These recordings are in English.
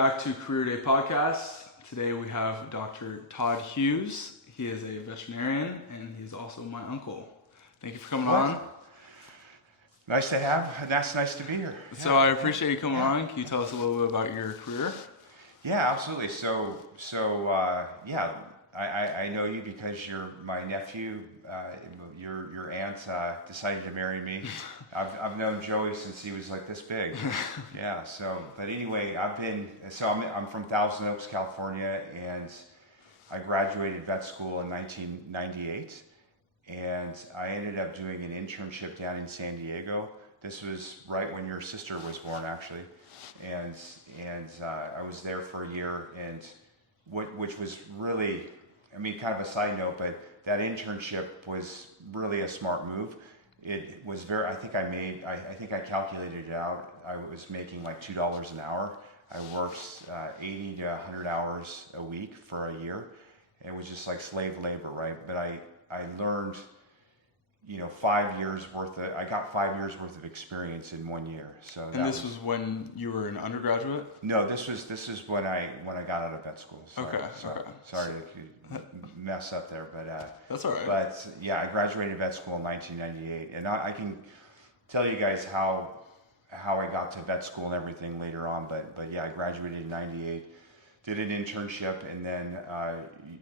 back to Career Day Podcast. Today we have Dr. Todd Hughes. He is a veterinarian and he's also my uncle. Thank you for coming on. Nice to have. That's nice to be here. So I appreciate you coming on. Can you tell us a little bit about your career? Yeah, absolutely. I know you because you're my nephew. Your aunt decided to marry me. I've known Joey since he was like this big. Yeah. But anyway, I'm from Thousand Oaks, California, and I graduated vet school in 1998, and I ended up doing an internship down in San Diego. This was right when your sister was born, actually, and I was there for a year, and which was really, kind of a side note, but that internship was really a smart move. It was I think I calculated it out. I was making like $2 an hour. I worked 80 to 100 hours a week for a year. It was just like slave labor, right? But I learned, 5 years worth of, I got 5 years worth of experience in 1 year. So and this was when you were an undergraduate? No, this is when I got out of vet school. Okay. Sorry to mess up there, but that's all right. But yeah, I graduated vet school in 1998, and I can tell you guys how I got to vet school and everything later on. But yeah, I graduated in '98, did an internship, and then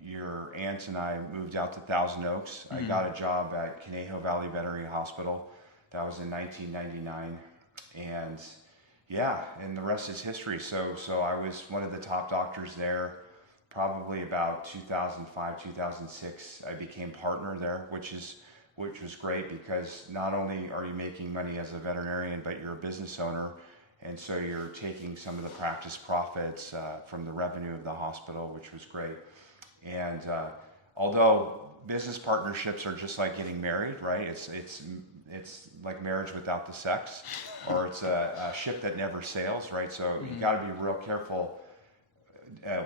your aunt and I moved out to Thousand Oaks. Mm-hmm. I got a job at Conejo Valley Veterinary Hospital. That was in 1999, and yeah, and the rest is history. So I was one of the top doctors there. Probably about 2005, 2006, I became partner there, which was great because not only are you making money as a veterinarian, but you're a business owner, and so you're taking some of the practice profits from the revenue of the hospital, which was great. And although business partnerships are just like getting married, right? It's like marriage without the sex, or it's a ship that never sails, right? So you got to be real careful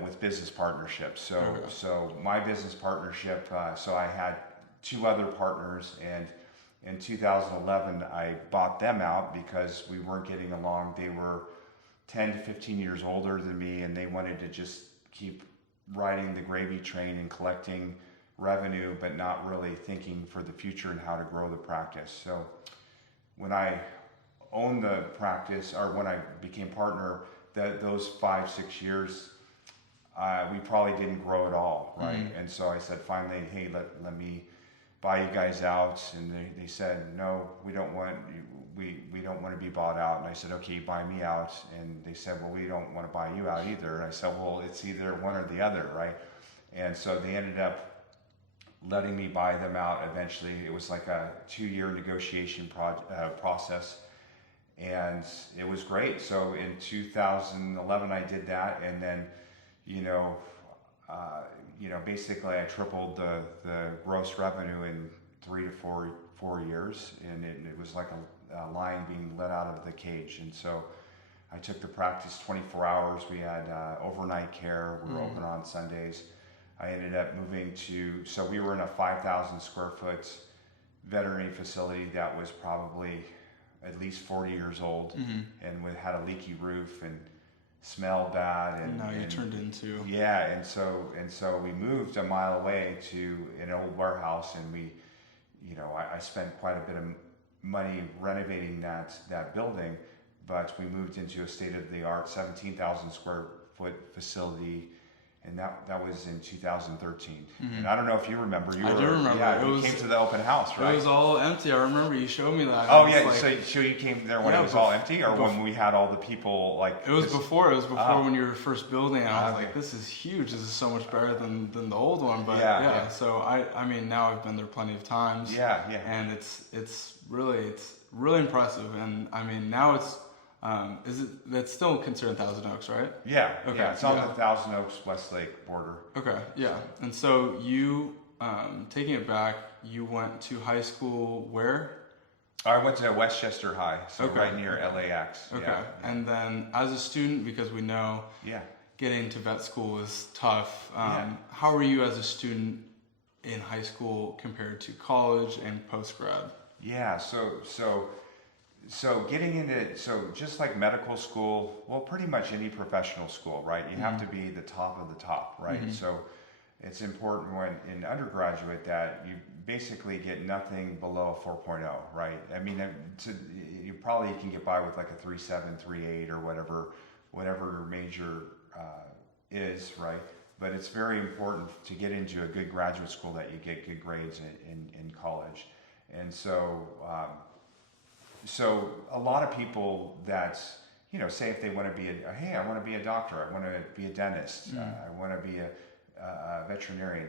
with business partnerships. So my business partnership, so I had two other partners, and in 2011 I bought them out because we weren't getting along. They were 10 to 15 years older than me, and they wanted to just keep riding the gravy train and collecting revenue, but not really thinking for the future and how to grow the practice. So when I owned the practice, or when I became partner, those 5-6 years, we probably didn't grow at all, right? Mm-hmm. And so I said, finally, hey, let me buy you guys out. And they said, no, we don't want to be bought out. And I said, okay, buy me out. And they said, well, we don't want to buy you out either. And I said, well, it's either one or the other, right? And so they ended up letting me buy them out eventually. It was like a 2-year negotiation process. And it was great. So in 2011, I did that, and then, basically I tripled the gross revenue in 3 to 4 years, and it was like a lion being let out of the cage. And so I took the practice 24 hours. We had overnight care. We were open on Sundays. I ended up moving so we were in a 5,000 square foot veterinary facility that was probably at least 40 years old, and we had a leaky roof and smelled bad. And now you turned into... Yeah, and so we moved a mile away to an old warehouse, and we, I spent quite a bit of money renovating that building, but we moved into a state-of-the-art 17,000 square foot facility, and that was in 2013. And I don't know if you remember. I do remember. Yeah, you came to the open house, right? It was all empty. I remember you showed me that. Oh yeah, so you came there when it was all empty, or when we had all the people like? It was before. It was before when you were first building. I was like, this is huge. This is so much better than the old one. But yeah. So I mean, now I've been there plenty of times. Yeah. And it's really impressive. And I mean, now it's. That's still considered Thousand Oaks, right? Yeah. Okay. Yeah, it's on the Thousand Oaks Westlake border. Okay. Yeah. And so you, taking it back, you went to high school where? I went to Westchester High, so right near LAX. Okay. Yeah. And then as a student, because we know getting to vet school is tough. How were you as a student in high school compared to college and post grad? Yeah. So so getting into, so just like medical school, well, pretty much any professional school, right? You have to be the top of the top, right? So it's important when in undergraduate that you basically get nothing below 4.0, right? I mean, you probably can get by with like a 3.7, 3.8 or whatever your major is, right? But it's very important to get into a good graduate school that you get good grades in college. And so, so a lot of people that, you know, say if they want to be hey, I want to be a doctor, I want to be a dentist, I want to be a veterinarian.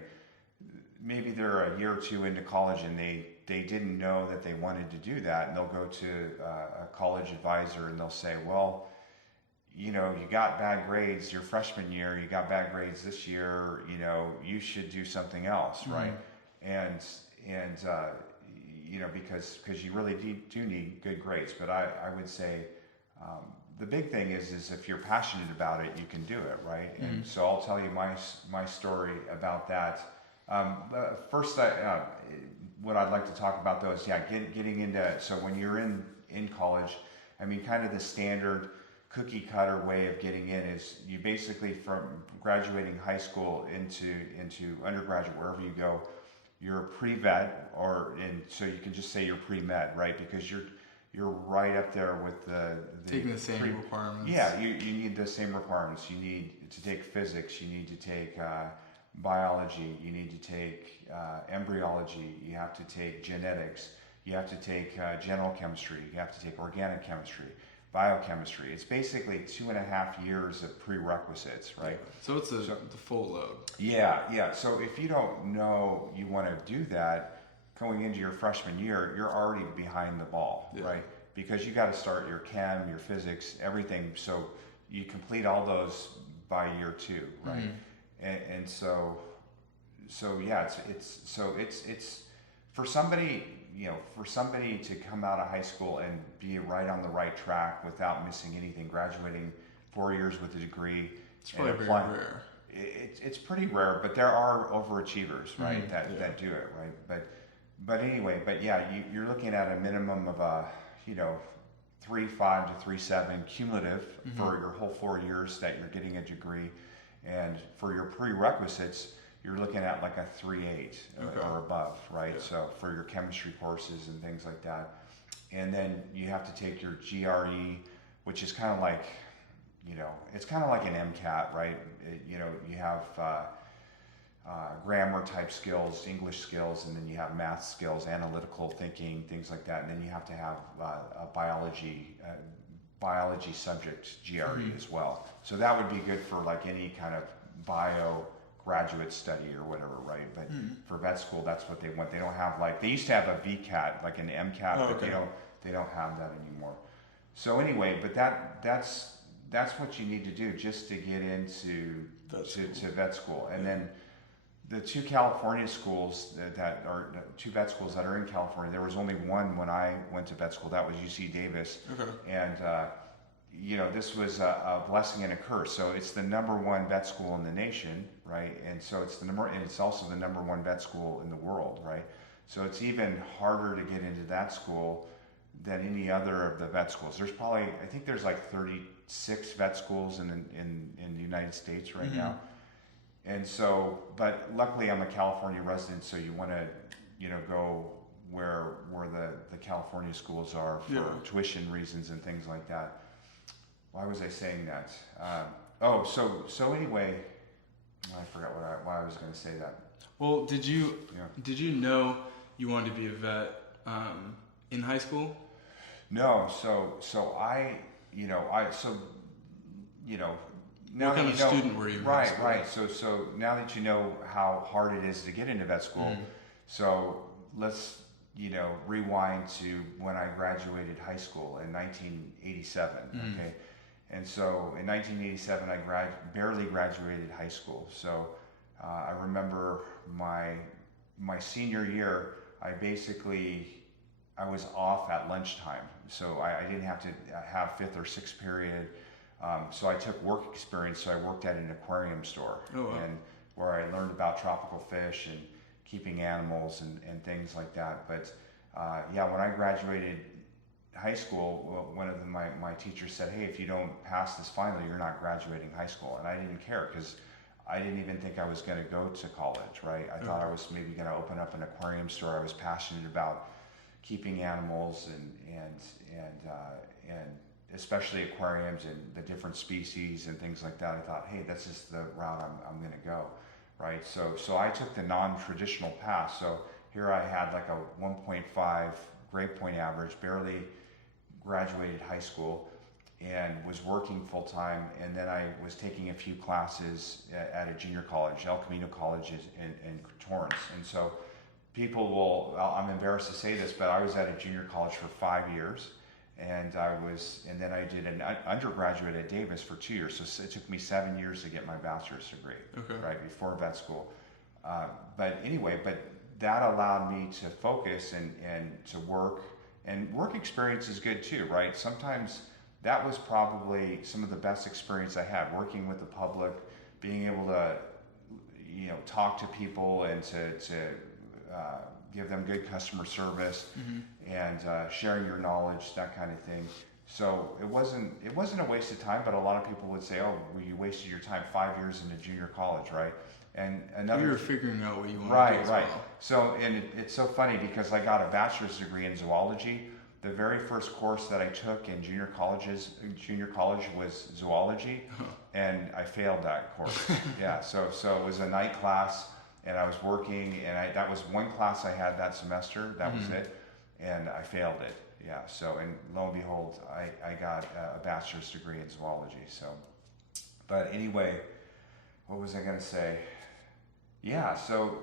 Maybe they're a year or two into college and they didn't know that they wanted to do that, and they'll go to a college advisor and they'll say, well, you know, you got bad grades your freshman year, you got bad grades this year, you know, you should do something else, right? And you know, because you really do need good grades. But I would say the big thing is if you're passionate about it, you can do it, right? And so I'll tell you my story about that. First, what I'd like to talk about though is getting into, so when you're in college, I mean, kind of the standard cookie cutter way of getting in is you basically, from graduating high school into undergraduate, wherever you go, you're a pre-vet, and so you can just say you're pre-med, right? Because you're right up there with the taking the same requirements. Yeah, you need the same requirements. You need to take physics, you need to take biology, you need to take embryology, you have to take genetics, you have to take general chemistry, you have to take organic chemistry, biochemistry. It's basically 2.5 years of prerequisites, right? So it's the full load. Yeah. So if you don't know you want to do that going into your freshman year, you're already behind the ball, right? Because you got to start your chem, your physics, everything. So you complete all those by year 2, right? And so yeah, it's for somebody, you know, for somebody to come out of high school and be right on the right track without missing anything, graduating 4 years with a degree. It's probably very rare. It's pretty rare, but there are overachievers, right? That do it, right? But anyway, yeah, you're looking at a minimum of 3.5 to 3.7 cumulative for your whole 4 years that you're getting a degree, and for your prerequisites, you're looking at like a 3.8 or above, right? So for your chemistry courses and things like that, and then you have to take your GRE, which is kind of like, you know, it's kind of like an MCAT, right? You know, you have grammar type skills, English skills, and then you have math skills, analytical thinking, things like that, and then you have to have a biology subject GRE as well. So that would be good for like any kind of bio graduate study or whatever, right? But for vet school, that's what they want. They don't have they used to have a VCAT, like an MCAT, but they don't have that anymore. So anyway, but that's what you need to do just to get into vet school. And then the 2 California schools that are 2 vet schools that are in California, there was only one when I went to vet school. That was UC Davis. And you know, this was a blessing and a curse. So it's the #1 vet school in the nation, right? And so it's also the #1 vet school in the world, right? So it's even harder to get into that school than any other of the vet schools. There's probably, I think there's like 36 vet schools in the United States right now. And so, but luckily I'm a California resident, so you want to, you know, go where the California schools are for tuition reasons and things like that. Why was I saying that? So anyway, I forgot why I was going to say that. Well, did you know you wanted to be a vet in high school? No. So now what kind of student were you? Right. So now that you know how hard it is to get into vet school, so let's rewind to when I graduated high school in 1987. Okay. And so in 1987, I barely graduated high school. So I remember my senior year, I was off at lunchtime. So I didn't have to have 5th or 6th period. So I took work experience. So I worked at an aquarium store, and where I learned about tropical fish and keeping animals and things like that. But when I graduated high school, one of my teachers said, hey, if you don't pass this final, you're not graduating high school. And I didn't care because I didn't even think I was going to go to college, right? I thought I was maybe going to open up an aquarium store. I was passionate about keeping animals and especially aquariums and the different species and things like that. I thought, hey, that's just the route I'm going to go, right? So I took the non-traditional path. So here I had like a 1.5 grade point average, barely graduated high school, and was working full time. And then I was taking a few classes at a junior college, El Camino College in Torrance. And so people will, I'm embarrassed to say this, but I was at a junior college for 5 years. And then I did an undergraduate at Davis for 2 years. So it took me 7 years to get my bachelor's degree, right, before vet school. But that allowed me to focus and to work. And work experience is good too, right? Sometimes that was probably some of the best experience I had, working with the public, being able to, talk to people and to give them good customer service, and sharing your knowledge, that kind of thing. So it wasn't a waste of time, but a lot of people would say, "Oh, well, you wasted your time 5 years in a junior college, right?" And you were figuring out what you wanted right, to do as right. well. So, and it's so funny because I got a bachelor's degree in zoology. The very first course that I took in junior college was zoology, and I failed that course. Yeah, so it was a night class, and I was working, and that was one class I had that semester. That was it, and I failed it. Yeah, so, and lo and behold, I got a bachelor's degree in zoology. So, but anyway, what was I going to say? Yeah, so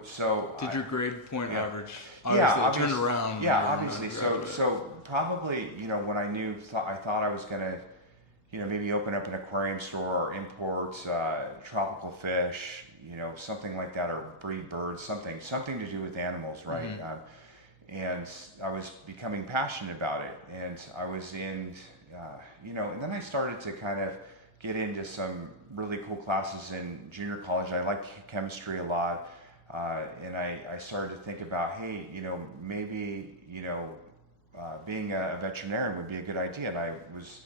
did your grade point average? Obviously, turn around. Yeah, obviously. So probably, when I thought I was gonna, maybe open up an aquarium store or import tropical fish, something like that, or breed birds, something to do with animals, right? And I was becoming passionate about it, and I was in, and then I started to kind of get into some really cool classes in junior college. I liked chemistry a lot, and I started to think about, hey, maybe, being a veterinarian would be a good idea. And I was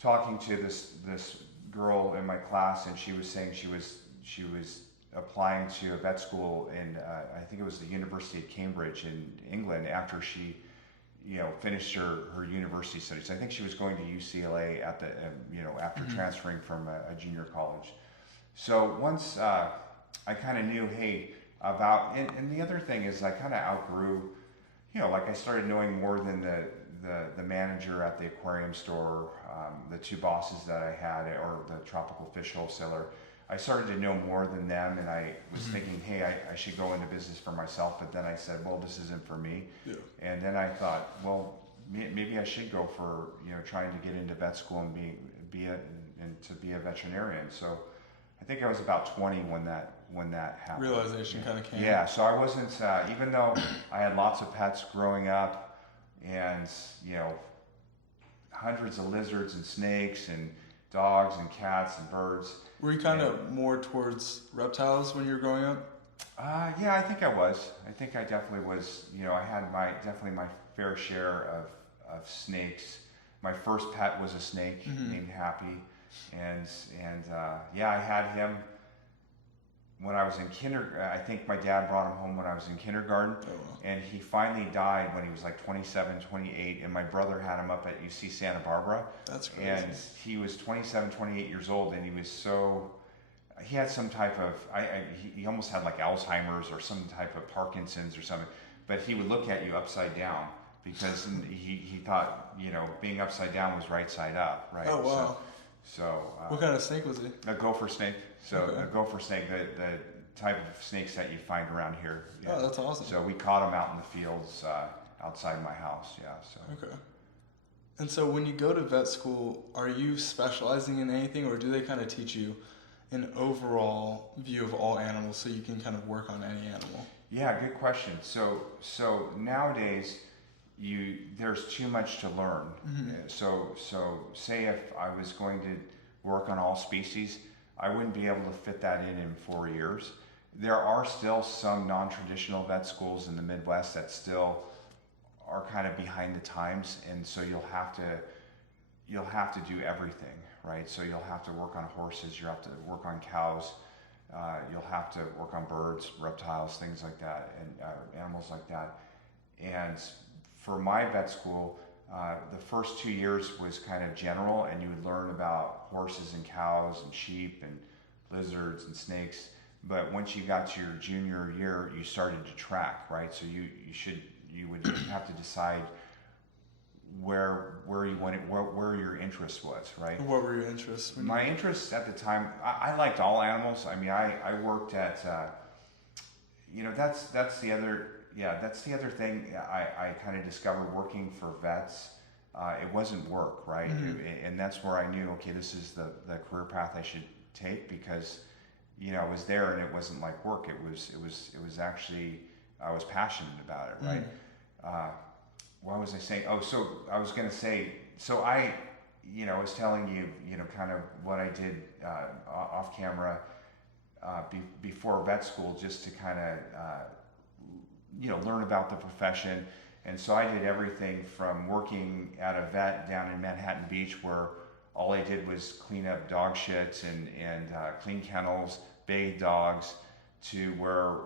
talking to this girl in my class, and she was saying she was applying to a vet school in, I think it was the University of Cambridge in England, after she finished her university studies. I think she was going to UCLA at the, after transferring from a junior college. So once I kind of knew, hey, and the other thing is I kind of outgrew, I started knowing more than the manager at the aquarium store, the two bosses that I had, or the tropical fish wholesaler. I started to know more than them, and I was thinking, hey, I should go into business for myself. But then I said, well, this isn't for me. Yeah. And then I thought, well, maybe I should go for trying to get into vet school and be a veterinarian. So I think I was about 20 when that happened. Realization kind of came. Yeah. So I wasn't, even though I had lots of pets growing up, and hundreds of lizards and snakes and dogs and cats and birds. Were you kind of more towards reptiles when you were growing up? Yeah, I think I was. I think I definitely was. I had definitely my fair share of snakes. My first pet was a snake named Happy, and I had him when I was in kindergarten. I think my dad brought him home when I was in kindergarten, and he finally died when he was like 27, 28, and my brother had him up at UC Santa Barbara. That's crazy. And he was 27, 28 years old, and he had some type of, he almost had like Alzheimer's or some type of Parkinson's or something, but he would look at you upside down because he thought, being upside down was right side up, right? Oh, wow. So what kind of snake was he? A gopher snake. So a gopher snake, the type of snakes that you find around here. Yeah. Oh, that's awesome. So we caught them out in the fields outside my house. Yeah. So. Okay. And so when you go to vet school, are you specializing in anything, or do they kind of teach you an overall view of all animals so you can kind of work on any animal? Yeah, good question. So nowadays, there's too much to learn. So say if I was going to work on all species, I wouldn't be able to fit that in 4 years. There are still some non-traditional vet schools in the Midwest that still are kind of behind the times, and so you'll have to do everything, right? So you'll have to work on horses, you'll have to work on cows, you'll have to work on birds, reptiles, things like that, and animals like that. And for my vet school, the first 2 years was kind of general, and you would learn about horses and cows and sheep and lizards and snakes. But once you got to your junior year, you started to track, right? So you would have to decide where your interest was, right? What were your interests? My interests at the time, I liked all animals. I mean, I worked at, that's the other thing I kind of discovered working for vets. It wasn't work, right? Mm-hmm. And that's where I knew, okay, this is the career path I should take, because I was there and it wasn't like work. It was actually, I was passionate about it, right? What was I saying? Oh, so I was going to say, so I was telling you, kind of what I did off camera before vet school, just to kind of, learn about the profession. And so I did everything from working at a vet down in Manhattan Beach, where all I did was clean up dog shit and clean kennels, bathe dogs, to where,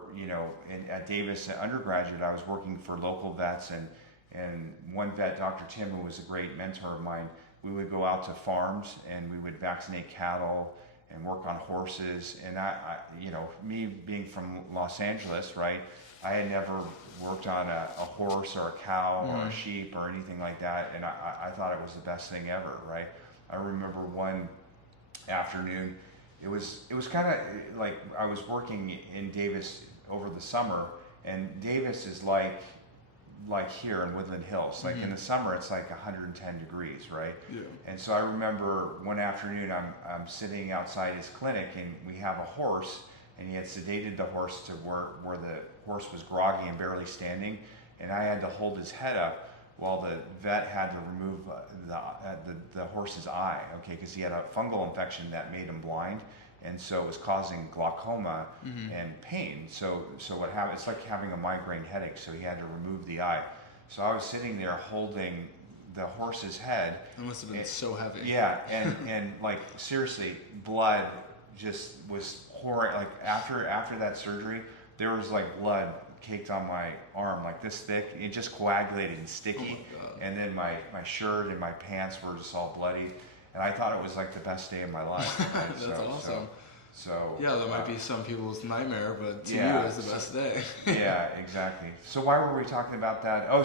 at Davis undergraduate, I was working for local vets, and one vet, Dr. Tim, who was a great mentor of mine, we would go out to farms and we would vaccinate cattle and work on horses. And me being from Los Angeles, right, I had never worked on a horse or a cow or a sheep or anything like that, and I thought it was the best thing ever, right? I remember one afternoon, it was kind of like I was working in Davis over the summer, and Davis is like here in Woodland Hills. Like in the summer, it's like 110 degrees, right? Yeah. And so I remember one afternoon, I'm sitting outside his clinic, and we have a horse, and he had sedated the horse to where the horse was groggy and barely standing, and I had to hold his head up while the vet had to remove the horse's eye, okay, because he had a fungal infection that made him blind, and so it was causing glaucoma and pain. So what happened? It's like having a migraine headache. So he had to remove the eye. So I was sitting there holding the horse's head. It must have been so heavy. Yeah, and like seriously, blood just was pouring. Like after that surgery, there was like blood caked on my arm, like this thick. It just coagulated and sticky. Oh my God. And then my shirt and my pants were just all bloody. And I thought it was like the best day of my life. Right? That's awesome. So yeah, that might be some people's nightmare, but to you, it was the best day. Yeah, exactly. So why were we talking about that? Oh,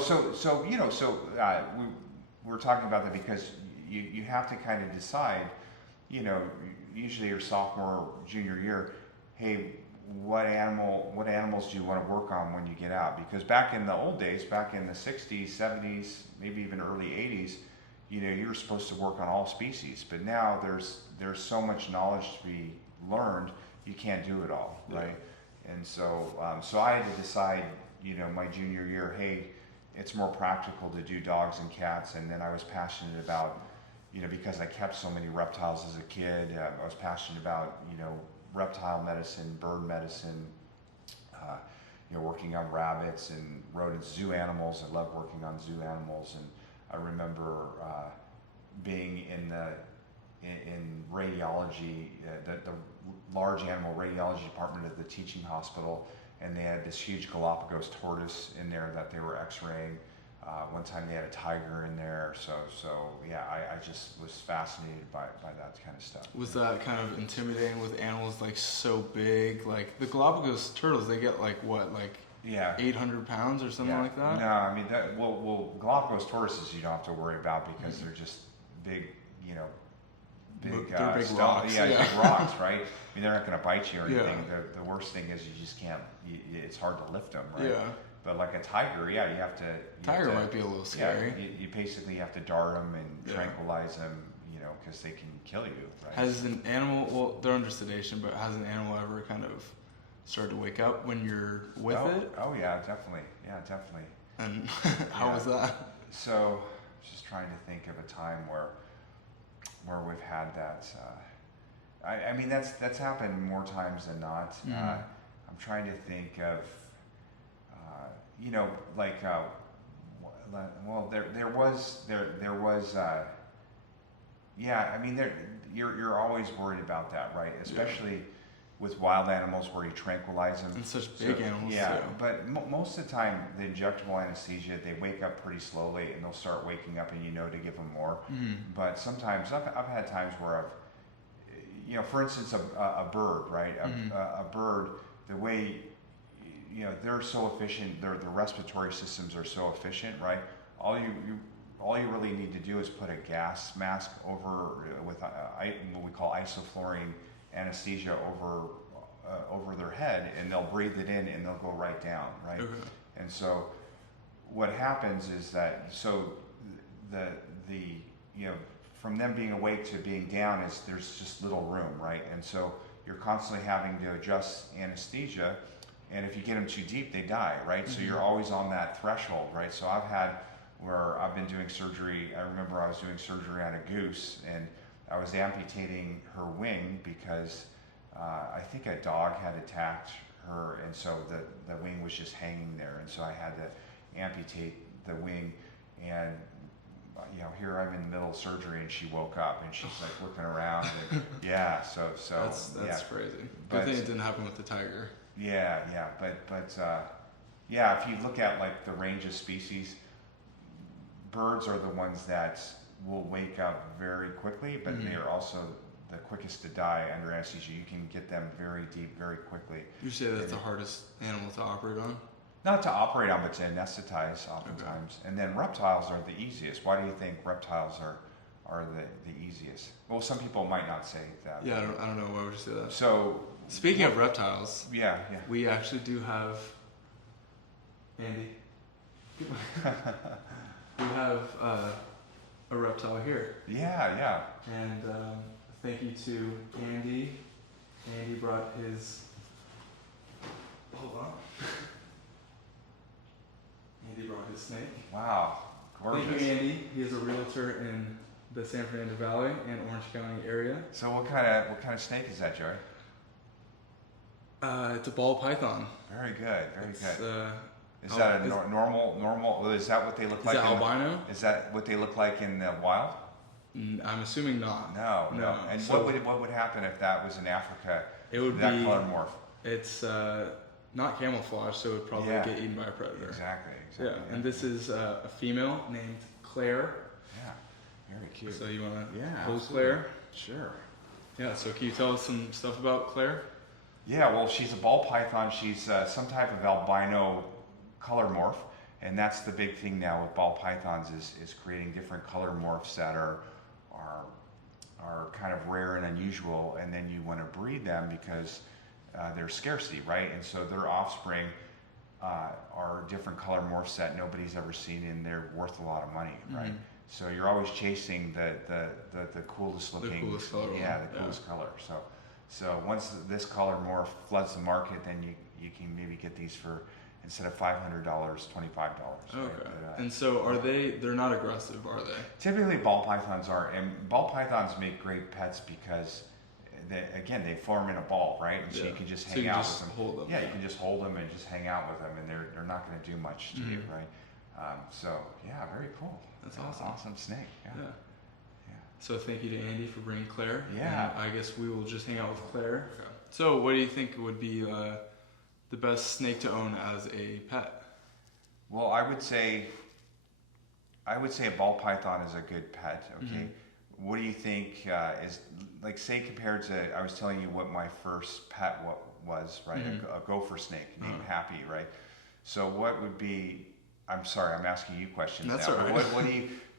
we were talking about that because you have to kind of decide, usually your sophomore, junior year, hey, what animals do you want to work on when you get out? Because back in the old days, back in the 60s, 70s, maybe even early 80s, you were supposed to work on all species. But now there's so much knowledge to be learned, you can't do it all, right? And so I had to decide, my junior year, hey, it's more practical to do dogs and cats. And then I was passionate about, because I kept so many reptiles as a kid, I was passionate about, reptile medicine, bird medicine, working on rabbits and rodents, zoo animals. I love working on zoo animals. And I remember being in radiology, the large animal radiology department of the teaching hospital, and they had this huge Galapagos tortoise in there that they were x-raying. One time they had a tiger in there, so yeah, I just was fascinated by that kind of stuff. Was that kind of intimidating with animals like so big? Like the Galapagos turtles, they get like what, yeah, 800 pounds or something like that? No, I mean, Galapagos tortoises you don't have to worry about because they're just big, they're big rocks. Yeah, big rocks, right? I mean, they're not going to bite you or anything. Yeah. The worst thing is you just can't, it's hard to lift them, right? Yeah. But like a tiger, yeah, you have to... Tiger might be a little scary. Yeah, you basically have to dart them and tranquilize them, because they can kill you, right? Has an animal, well, they're under sedation, but has an animal ever kind of started to wake up when you're with it? Oh, yeah, definitely. Yeah, definitely. And how was that? So, just trying to think of a time where we've had that. I mean, that's happened more times than not. I'm trying to think of, Well, there was. Yeah, I mean, you're always worried about that, right? Especially with wild animals where you tranquilize them. And such big animals yeah, too. but most of the time, the injectable anesthesia, they wake up pretty slowly, and they'll start waking up, and you know to give them more. But sometimes I've had times where for instance, a bird, right? A bird, the way, they're so efficient, their respiratory systems are so efficient, right? All you really need to do is put a gas mask over with what we call isoflurane anesthesia over their head, and they'll breathe it in and they'll go right down, right? Okay. And so what happens is that from them being awake to being down there's just little room, right? And so you're constantly having to adjust anesthesia, and if you get them too deep, they die, right? So you're always on that threshold, right? So I've been doing surgery. I remember I was doing surgery on a goose, and I was amputating her wing because I think a dog had attacked her, and so the wing was just hanging there, and so I had to amputate the wing. And here I'm in the middle of surgery, and she woke up, and she's like looking around, and so that's crazy. Good thing it didn't happen with the tiger. Yeah, if you look at like the range of species, birds are the ones that will wake up very quickly, but they are also the quickest to die under anesthesia. You can get them very deep, very quickly. You say that's the hardest animal to operate on? Not to operate on, but to anesthetize oftentimes. Okay. And then reptiles are the easiest. Why do you think reptiles are the easiest? Well, some people might not say that. Yeah, I don't know why would you say that. So, speaking of reptiles, yeah, we actually do have Andy. We have a reptile here. Yeah. And thank you to Andy. Andy brought his. Hold on. Andy brought his snake. Wow, gorgeous. Thank you, Andy. He is a realtor in the San Fernando Valley and Orange County area. So what kind of snake is that, Joey? It's a ball python. Very good. Is Oh, that a normal? Is that what they look like? Is it albino? Is that what they look like in the wild? I'm assuming not. No. And so, what would happen if that was in Africa? It would that be color morph. It's not camouflage, so it would probably get eaten by a predator. Exactly. Yeah, and this is a female named Claire. Yeah, very cute. So you want to hold Claire? Sure. Yeah. So can you tell us some stuff about Claire? Yeah. Well, she's a ball python. She's some type of albino color morph, and that's the big thing now with ball pythons is creating different color morphs that are kind of rare and unusual, and then you want to breed them because there's scarcity, right? And so their offspring are different color morphs that nobody's ever seen, and they're worth a lot of money, right? So you're always chasing the coolest looking, the coolest color. The coolest color. So once this color morph floods the market, then you can maybe get these for, instead of $500, $25. Okay. Right? And so they're not aggressive, are they? Typically ball pythons are, and ball pythons make great pets because they form in a ball, right? And so you can just hang out with them. Hold them. Yeah, you can just hold them and just hang out with them, and they're not going to do much to you, right? Very cool. That's awesome. Awesome snake. Yeah. So thank you to Andy for bringing Claire. Yeah. And I guess we will just hang out with Claire. Okay. So what do you think would be the best snake to own as a pet? Well, I would say a ball python is a good pet. Okay. What do you think is, like, say compared to, I was telling you what my first pet was, right? A gopher snake named Happy, right? So what would be, I'm sorry, I'm asking you questions. That's now. all right.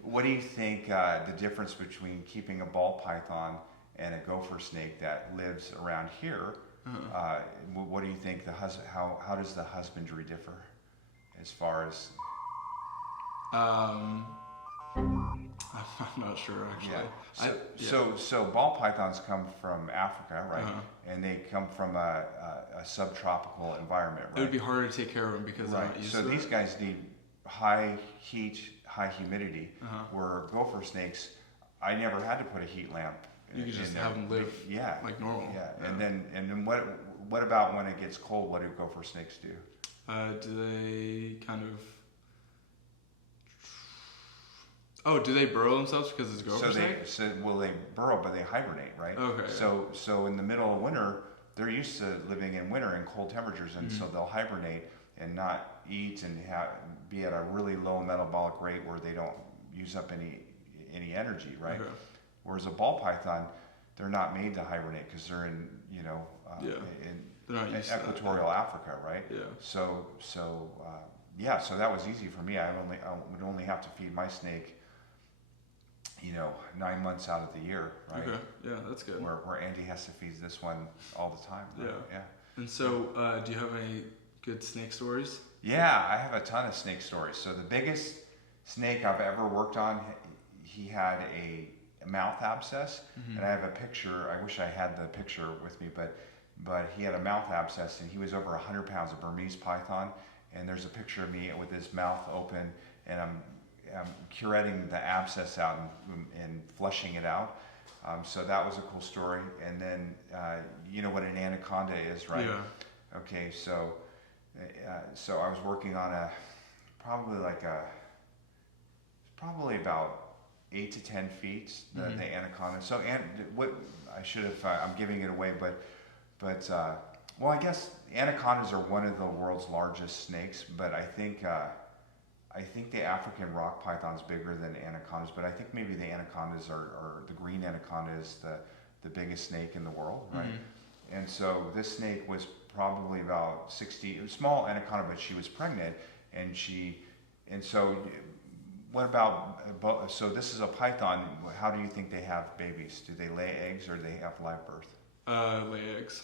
What do you think the difference between keeping a ball python and a gopher snake that lives around here? What do you think how does the husbandry differ as far as? I'm not sure actually. Yeah. So ball pythons come from Africa, right? And they come from a subtropical environment, right? It would be harder to take care of them because they're not used to it. So these guys need high heat, high humidity. Where gopher snakes, I never had to put a heat lamp. You could just have them live like normal. Yeah. And then what about when it gets cold? What do gopher snakes do? Do they kind of Oh, do they burrow themselves because it's gopher snake? They burrow, but they hibernate, right? Okay. So in the middle of winter, they're used to living in winter in cold temperatures, and so they'll hibernate and not eat and be at a really low metabolic rate where they don't use up any energy, right? Okay. Whereas a ball python, they're not made to hibernate because they're in in equatorial Africa, right? Yeah. So that was easy for me. I would only have to feed my snake, 9 months out of the year, right? Okay. Yeah, that's good. Where Andy has to feed this one all the time. Right? Yeah. And so, do you have any good snake stories? Yeah, I have a ton of snake stories. So the biggest snake I've ever worked on, he had a mouth abscess, and I have a picture. I wish I had the picture with me, but he had a mouth abscess, and he was over 100 pounds of Burmese python. And there's a picture of me with his mouth open, and I'm curetting the abscess out and flushing it out. So that was a cool story. And then you know what an anaconda is, right? Yeah. Okay, so I was working on probably about 8 to 10 feet, the anaconda. So what I should have, I'm giving it away, but well, I guess anacondas are one of the world's largest snakes, but I think the African rock python is bigger than anacondas, but I think maybe the anacondas are the green anaconda is the biggest snake in the world, right? And so this snake was probably about 60, it was small anaconda, but she was pregnant, and so what about, so this is a python, how do you think they have babies? Do they lay eggs or do they have live birth? Lay eggs.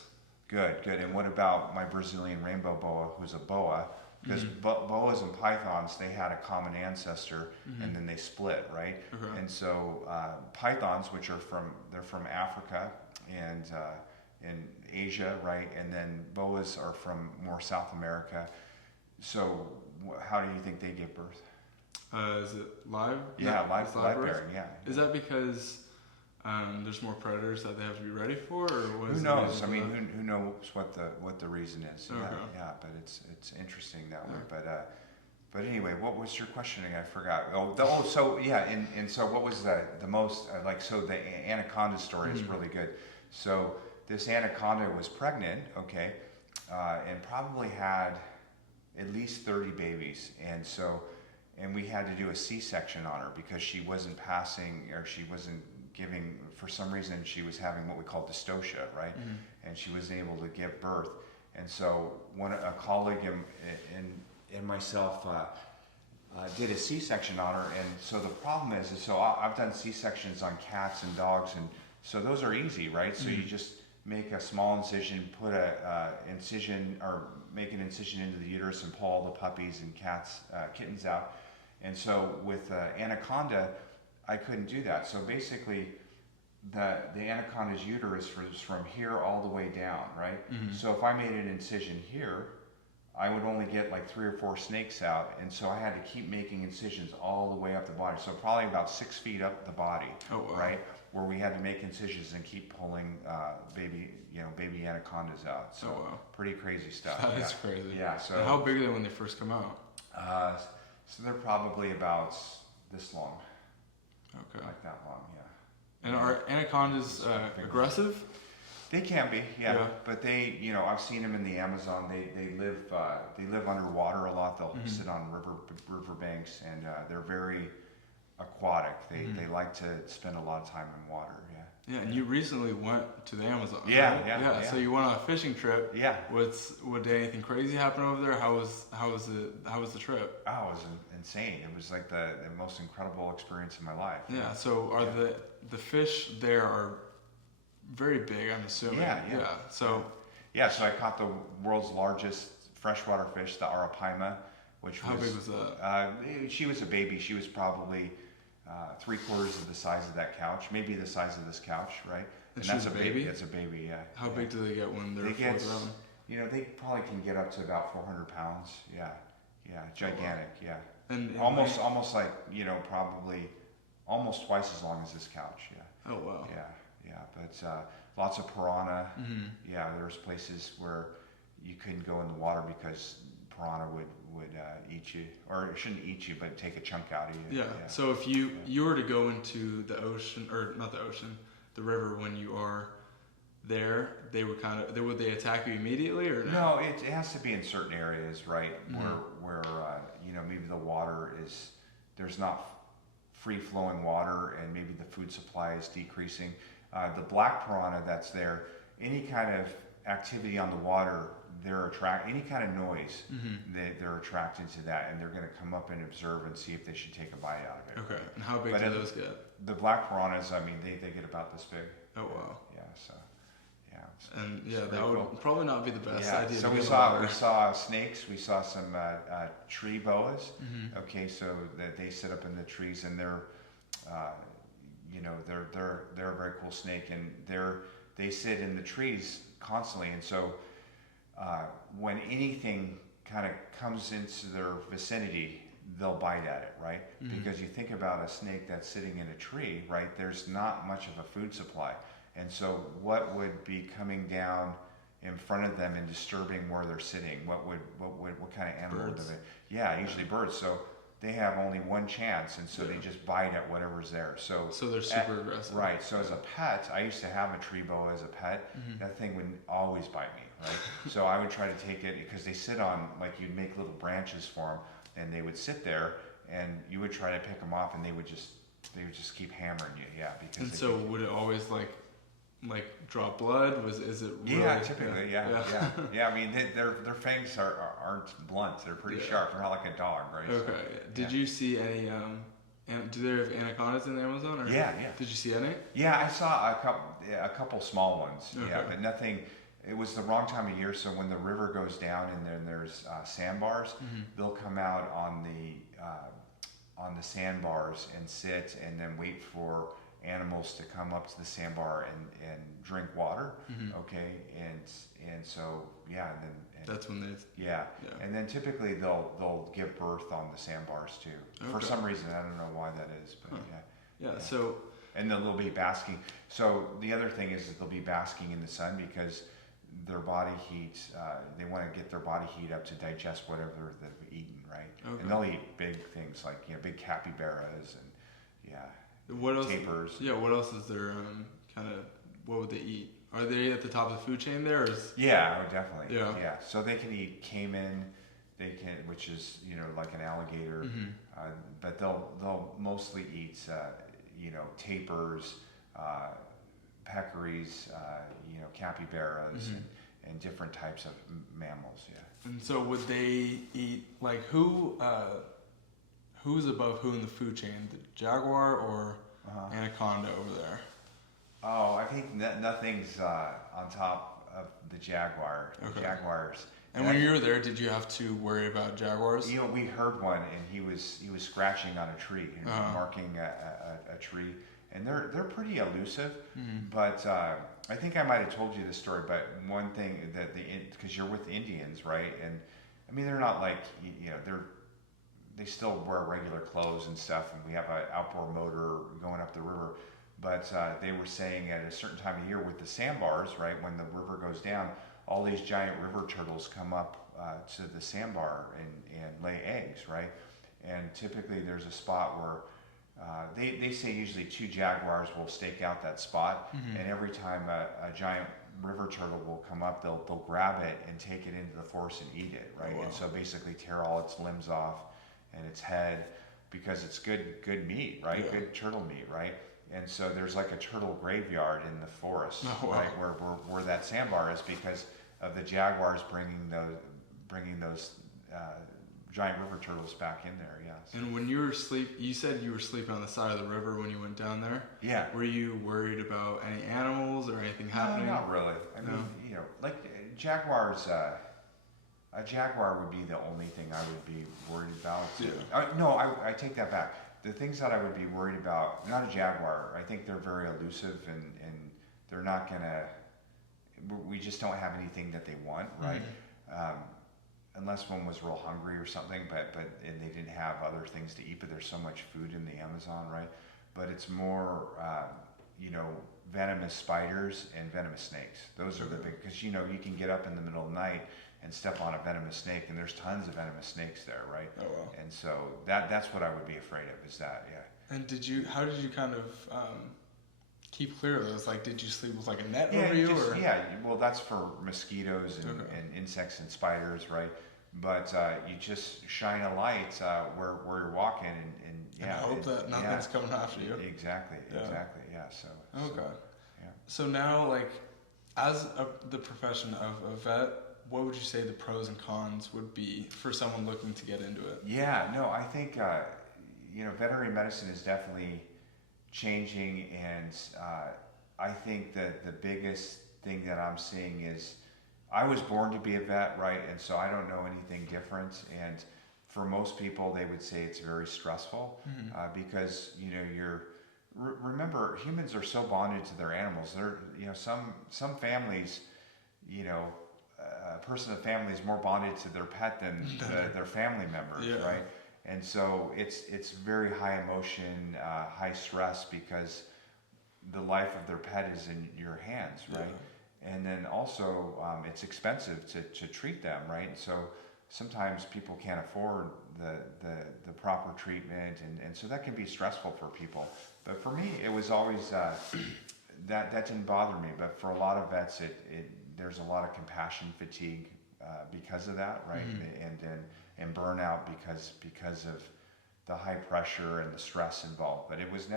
Good. And what about my Brazilian rainbow boa, who's a boa? Because boas and pythons, they had a common ancestor, and then they split, right? And so pythons, which are from Africa and in Asia, right? And then boas are from more South America. So how do you think they give birth? Is it live? Yeah, live bearing. Yeah. Is that because there's more predators that they have to be ready for, or what? Who knows? I mean, who knows what the reason is? Okay. Yeah. But it's interesting that way. But anyway, what was your question again? I forgot. So yeah, and so what was the most so the anaconda story is really good. So this anaconda was pregnant, okay, and probably had at least 30 babies, and we had to do a C-section on her because she wasn't passing, or she wasn't giving, for some reason she was having what we call dystocia, right? And she wasn't able to give birth. And so a colleague and myself did a C-section on her. And so the problem is so I've done C-sections on cats and dogs, and so those are easy, right? So you just make a small incision, put make an incision into the uterus and pull all the puppies and kittens out. And so with anaconda, I couldn't do that. So basically, the anaconda's uterus was from here all the way down, right? So if I made an incision here, I would only get like 3 or 4 snakes out, and so I had to keep making incisions all the way up the body. So probably about 6 feet up the body, right? Where we had to make incisions and keep pulling baby anacondas out. So pretty crazy stuff. That is crazy. Yeah. So and how big are they when they first come out? So they're probably about this long. Okay. Like that long, yeah. And are anacondas aggressive? They can be, yeah. But they, I've seen them in the Amazon. They live underwater a lot. They'll sit on river banks, and they're very aquatic. They like to spend a lot of time in water. Yeah. Yeah, and you recently went to the Amazon. Yeah, right? yeah. So you went on a fishing trip. Yeah. Would anything crazy happen over there? How was the trip? Oh, it was insane. It was like the most incredible experience in my life. Yeah. So are the fish there are very big, I'm assuming. Yeah. So I caught the world's largest freshwater fish, the arapaima, which how big was that? She was a baby. She was probably 3/4 of the size of that couch, maybe the size of this couch, right? And that's a baby? It's a baby, yeah. How big do they get when they're full grown? They probably can get up to about 400 pounds. Yeah, gigantic, yeah. And almost like, probably almost twice as long as this couch, yeah. Oh, wow. Yeah, but lots of piranha. Yeah, there's places where you couldn't go in the water because piranha would eat eat you, or it shouldn't eat you, but take a chunk out of you. Yeah. So if you were to go into the ocean, or not the ocean, the river when you are there, would they attack you immediately or no? No, it has to be in certain areas, right? Mm-hmm. Where maybe the water there's not free flowing water, and maybe the food supply is decreasing. The black piranha that's there, any kind of activity on the water, any kind of noise, they're attracted to that, and they're going to come up and observe and see if they should take a bite out of it. Okay. And how big do those get? The black piranhas, I mean, they get about this big. Oh wow. Yeah. So. And that would probably not be the best idea. So we saw snakes. We saw some tree boas. Mm-hmm. Okay, so that they sit up in the trees, and they're a very cool snake, and they sit in the trees constantly. And so when anything kind of comes into their vicinity, they'll bite at it, right? Mm-hmm. Because you think about a snake that's sitting in a tree, right? There's not much of a food supply. And so what would be coming down in front of them and disturbing where they're sitting? What kind of animal would they? Yeah, usually birds. So they have only one chance, and so they just bite at whatever's there. So they're super aggressive. Right. So as a pet, I used to have a tree boa as a pet. Mm-hmm. That thing would always bite me, right? So I would try to take it, because they sit on, like, you'd make little branches for them, and they would sit there, and you would try to pick them off, and they would just keep hammering you. Yeah. Because. And so would it always like draw blood? Is it really? Yeah, typically, yeah. I mean, their fangs aren't blunt. They're pretty sharp. They're not like a dog, right? Okay. So, did you see any? Do they have anacondas in the Amazon? Or yeah. Did you see any? Yeah, I saw a couple small ones. Okay. Yeah, but nothing. It was the wrong time of year, so when the river goes down and then there's sandbars, they'll come out on the sandbars and sit and then wait for animals to come up to the sandbar and drink water. Okay, and so and that's when they and then typically they'll give birth on the sandbars too. Okay. For some reason, I don't know why that is, but So and then they'll be basking. So the other thing is that they'll be basking in the sun, because their body heat, they want to get their body heat up to digest whatever they've eaten, right? Okay. And they'll eat big things like big capybaras and what else? tapers. Yeah, what else is there? What would they eat? Are they at the top of the food chain there? Yeah, definitely. Yeah. So they can eat caiman, which is like an alligator, but they'll mostly eat tapers, peccaries, capybaras, and different types of mammals. Yeah. And so would they eat who's above who in the food chain? The jaguar or anaconda over there? Oh, I think nothing's on top of the jaguar. Okay. The jaguars. And when you were there, did you have to worry about jaguars? We heard one, and he was scratching on a tree, and marking a tree, and they're pretty elusive. But I think I might have told you this story. But one thing that because you're with Indians, right? And I mean, they're not like they still wear regular clothes and stuff, and we have an outboard motor going up the river. But they were saying at a certain time of year with the sandbars, right, when the river goes down, all these giant river turtles come up to the sandbar and lay eggs, right? And typically there's a spot where they say usually 2 jaguars will stake out that spot, and every time a giant river turtle will come up, they'll grab it and take it into the forest and eat it, right? Oh, wow. And so basically tear all its limbs off and its head, because it's good meat, right? Yeah. Good turtle meat, right? And so there's like a turtle graveyard in the forest, wow. right, where that sandbar is, because of the jaguars bringing those giant river turtles back in there. Yeah. So. And when you were you said you were sleeping on the side of the river when you went down there. Yeah. Were you worried about any animals or anything happening? No, not really. I mean, like jaguars. A jaguar would be the only thing I would be worried about. Yeah. I take that back. The things that I would be worried about, not a jaguar. I think they're very elusive, and they're not gonna. We just don't have anything that they want, right? Unless one was real hungry or something, and they didn't have other things to eat. But there's so much food in the Amazon, right? But it's more, venomous spiders and venomous snakes. Those are the big, because you can get up in the middle of the night and step on a venomous snake, and there's tons of venomous snakes there, right? Oh wow. And so that's what I would be afraid of, is that, yeah. And how did you kind of keep clear of those? Like, did you sleep with like a net Yeah, over you? Or? yeah. Well, that's for mosquitoes and, Okay. and insects and spiders, right? But you just shine a light where you're walking, and yeah, and hope that nothing's coming after you. Exactly, Yeah. exactly, yeah. So Okay. yeah. So now, like, as the profession of a vet, what would you say the pros and cons would be for someone looking to get into it? Yeah, no, I think veterinary medicine is definitely changing, and I think that the biggest thing that I'm seeing is I was born to be a vet, right? And so I don't know anything different. And for most people, they would say it's very stressful because remember, humans are so bonded to their animals. They're some families, a person in the family is more bonded to their pet than their family members, Yeah. right? And so it's very high emotion, high stress, because the life of their pet is in your hands, right? Yeah. And then also it's expensive to treat them, right? And so sometimes people can't afford the proper treatment, and so that can be stressful for people. But for me, it was always that didn't bother me. But for a lot of vets, there's a lot of compassion fatigue because of that, right? And burnout because of the high pressure and the stress involved. But it was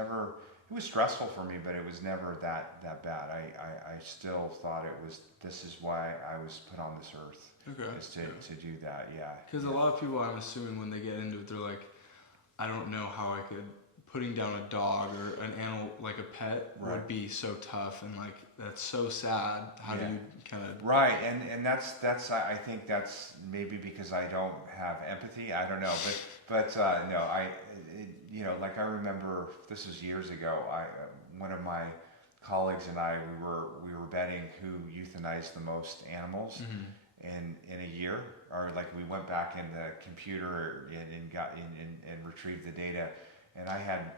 stressful for me, but it was never that bad. I still thought this is why I was put on this earth. Okay. Is to do that, yeah. Because a lot of people, I'm assuming, when they get into it, they're like, I don't know how I could. Putting down a dog or an animal like a pet Right. would be so tough, and like that's so sad. How do you kind of Right, and that's I think that's maybe because I don't have empathy. I don't know, but no, like I remember this was years ago. One of my colleagues and I we were betting who euthanized the most animals in a year, or like we went back in the computer and got and retrieved the data. And I had,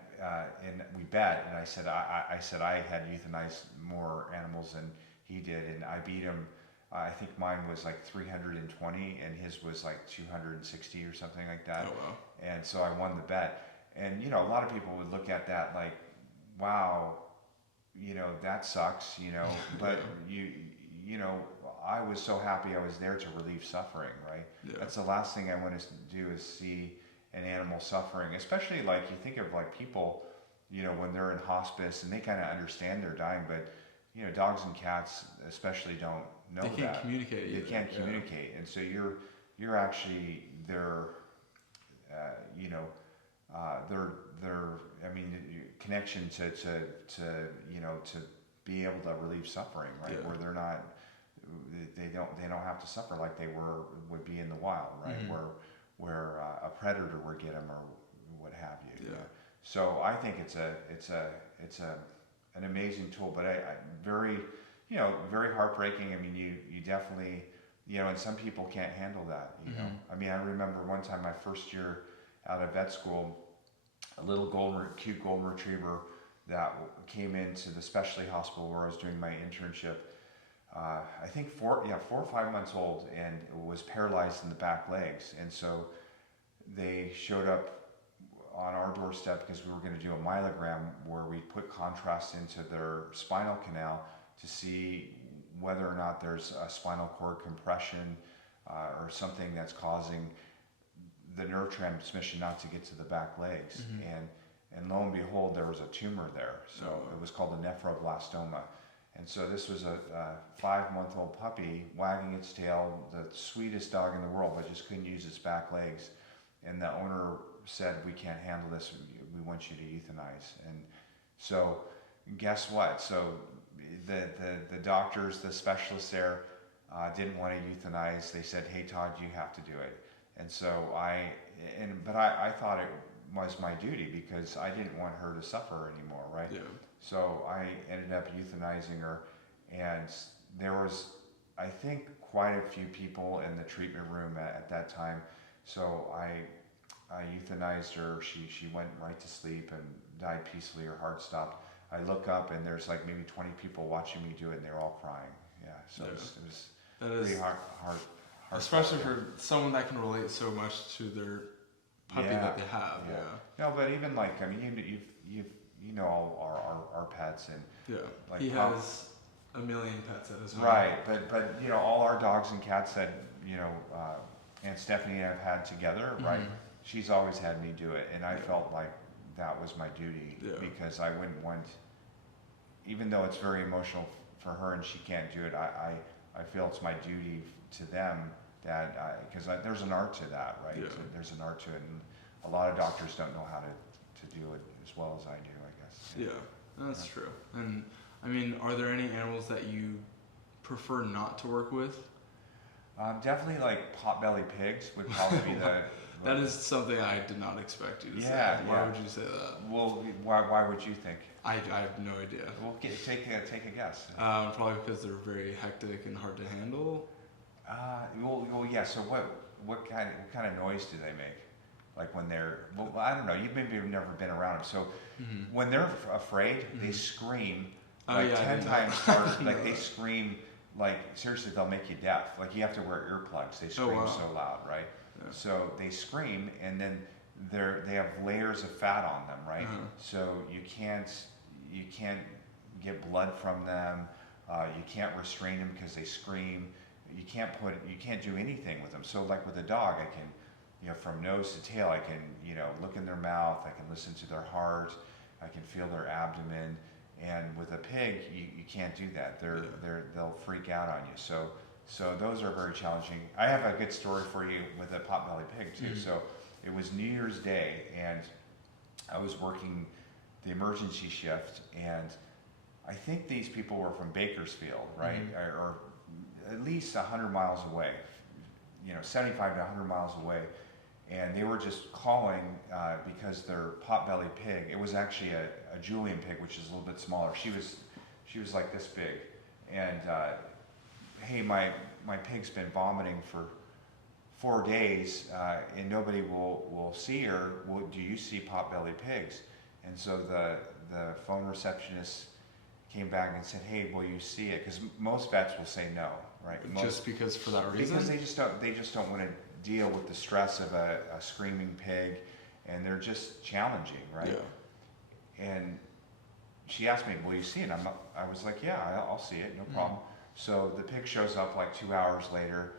and we bet, and I said I had euthanized more animals than he did, and I beat him. I think mine was like 320, and his was like 260 or something like that. Oh wow! And so I won the bet. And a lot of people would look at that like, wow, that sucks, But I was so happy I was there to relieve suffering, right? Yeah. That's the last thing I want to do is see an animal suffering, especially like you think of like people, when they're in hospice and they kind of understand they're dying, but dogs and cats especially don't know that. They can't communicate. They can't communicate, and so you're actually their, connection to be able to relieve suffering, right? Yeah. Where they're not, they don't have to suffer like they would be in the wild, right? Where a predator would get them or what have you. Yeah. So I think it's an amazing tool, but I very very heartbreaking. I mean, you definitely and some people can't handle that. I mean, I remember one time my first year out of vet school, a little cute golden retriever that came into the specialty hospital where I was doing my internship. I think 4 or 5 months old, and was paralyzed in the back legs. And so they showed up on our doorstep because we were going to do a myelogram where we put contrast into their spinal canal to see whether or not there's a spinal cord compression or something that's causing the nerve transmission not to get to the back legs. And lo and behold, there was a tumor there. So it was called a nephroblastoma. And so this was a 5-month-old puppy wagging its tail, the sweetest dog in the world, but just couldn't use its back legs. And the owner said, "We can't handle this. We want you to euthanize." And so guess what? So the doctors, the specialists there, didn't want to euthanize. They said, "Hey, Todd, you have to do it." And so I thought it was my duty because I didn't want her to suffer anymore, right? Yeah. So I ended up euthanizing her, and there was, I think, quite a few people in the treatment room at that time. So I euthanized her. She went right to sleep and died peacefully. Her heart stopped. I look up and there's like maybe 20 people watching me do it, and they're all crying. Yeah. So it was pretty Especially for someone that can relate so much to their puppy that they have. Yeah. No, but even like, I mean, you know all our pets, and like he has a million pets at his home. Right, but you know, all our dogs and cats that, you know, Aunt Stephanie and I've had together, right? She's always had me do it, and I felt like that was my duty because I wouldn't want, even though it's very emotional for her and she can't do it, I feel it's my duty to them that because there's an art to that, right? So there's an art to it, and a lot of doctors don't know how to do it as well as I do, I guess. Yeah, that's true. And I mean, are there any animals that you prefer not to work with? Definitely like potbelly pigs would probably be the... That is something I did not expect you to say. Why would you say that? Well, why would you think? I have no idea. Well, take a guess. Probably because they're very hectic and hard to handle. Well, yeah. So what kind of noise do they make? Like when they're, well, I don't know. You maybe have never been around them. So when they're afraid, they scream like 10 times harder. Like they scream, like seriously, they'll make you deaf. Like you have to wear earplugs. They scream so loud, right? Yeah. So they scream, and then they have layers of fat on them, right? So you can't get blood from them. You can't restrain them because they scream. You can't do anything with them. So like with a dog, I can, you know, from nose to tail, I can, you know, look in their mouth, I can listen to their heart, I can feel their abdomen. And with a pig, you can't do that. They'll freak out on you. So those are very challenging. I have a good story for you with a potbelly pig too. So it was New Year's Day, and I was working the emergency shift, and I think these people were from Bakersfield, right, or at least 100 miles away, you know, 75 to 100 miles away. And they were just calling because their potbelly pig, it was actually a Julian pig, which is a little bit smaller. She was like this big. And hey, my pig's been vomiting for 4 days, and nobody will see her. Do you see potbelly pigs? And so the phone receptionist came back and said, hey, will you see it? Because most vets will say no, right? Just because for that reason? Because they just don't want to deal with the stress of a screaming pig, and they're just challenging, right? Yeah. And she asked me, will you see it? I was like, yeah, I'll see it, no problem. So the pig shows up like 2 hours later.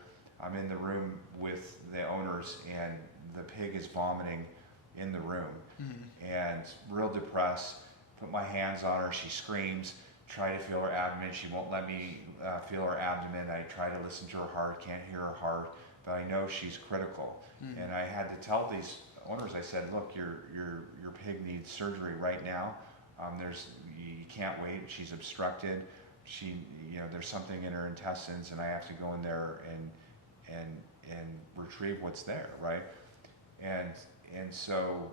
I'm in the room with the owners, and the pig is vomiting in the room and real depressed. Put my hands on her, she screams, try to feel her abdomen. She won't let me feel her abdomen. I try to listen to her heart, can't hear her heart, but I know she's critical. And I had to tell these owners, I said, look, your pig needs surgery right now. You can't wait. She's obstructed. There's something in her intestines, and I have to go in there and retrieve what's there, right? And so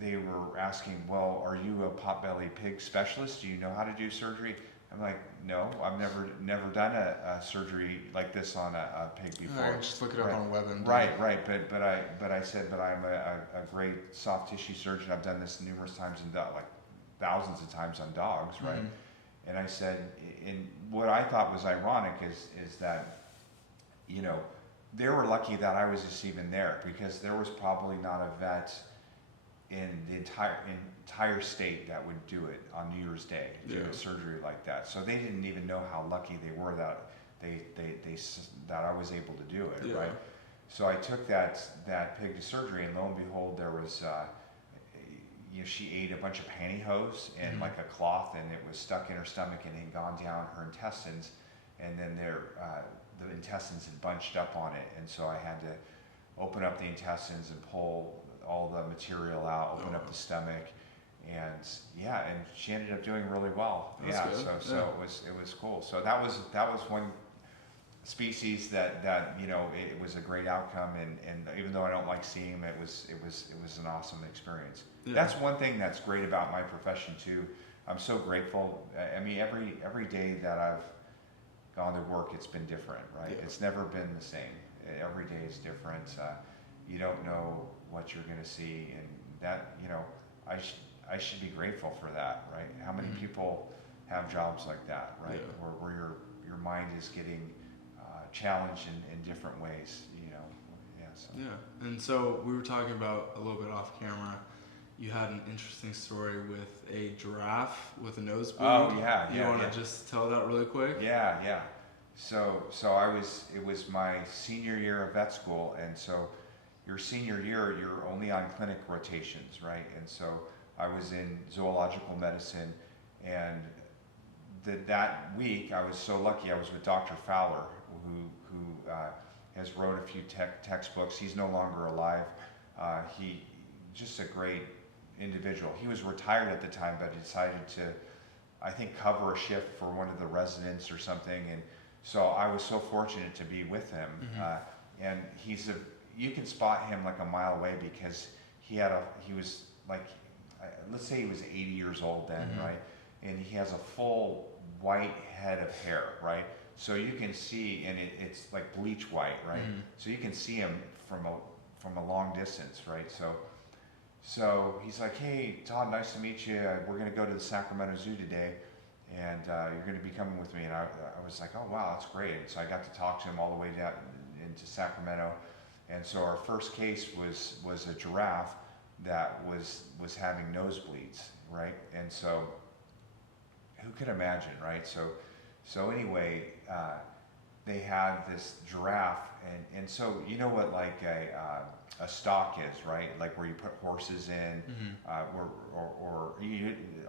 they were asking, well, are you a potbelly pig specialist? Do you know how to do surgery? I'm like, no, I've never done a surgery like this on a pig before. Right, just look it up on the web and right. But I said, but I'm a great soft tissue surgeon. I've done this numerous times like thousands of times on dogs, right? And I said, and what I thought was ironic is that, you know, they were lucky that I was just even there, because there was probably not a vet in the entire state that would do it on New Year's Day, do a surgery like that. So they didn't even know how lucky they were that that I was able to do it, right? So I took that pig to surgery, and lo and behold, there was she ate a bunch of pantyhose and like a cloth, and it was stuck in her stomach and had gone down her intestines, and then the intestines had bunched up on it, and so I had to open up the intestines and pull all the material out, open up the stomach, and she ended up doing really well. That's good. So it was cool. So that was one species that you know, it was a great outcome, and even though I don't like seeing them, it was an awesome experience. That's one thing that's great about my profession too. I'm so grateful. I mean, every day that I've gone to work, it's been different, right? It's never been the same. Every day is different. You don't know what you're going to see, and that, you know, I should be grateful for that, right? How many people have jobs like that, right? Where your mind is getting challenged in different ways, you know. Yeah. So. Yeah, and so we were talking about a little bit off camera. You had an interesting story with a giraffe with a nosebleed. Oh yeah. You want to just tell that really quick? Yeah. So it was my senior year of vet school, and so your senior year you're only on clinic rotations, right? And so I was in zoological medicine, and that week I was so lucky. I was with Dr. Fowler, who has wrote a few textbooks. He's no longer alive. He just a great individual. He was retired at the time, but decided to, I think, cover a shift for one of the residents or something. And so I was so fortunate to be with him. And you can spot him like a mile away because he was like, let's say he was 80 years old then, right? And he has a full white head of hair, right? So you can see, and it's like bleach white, right? So you can see him from a long distance, right? So he's like, hey, Todd, nice to meet you. We're going to go to the Sacramento Zoo today, and you're going to be coming with me. And I was like, oh, wow, that's great. And so I got to talk to him all the way down into Sacramento. And so our first case was a giraffe that was having nosebleeds, right? And so who could imagine, right? So anyway, they had this giraffe, and so you know what like a stock is, right? Like where you put horses in, or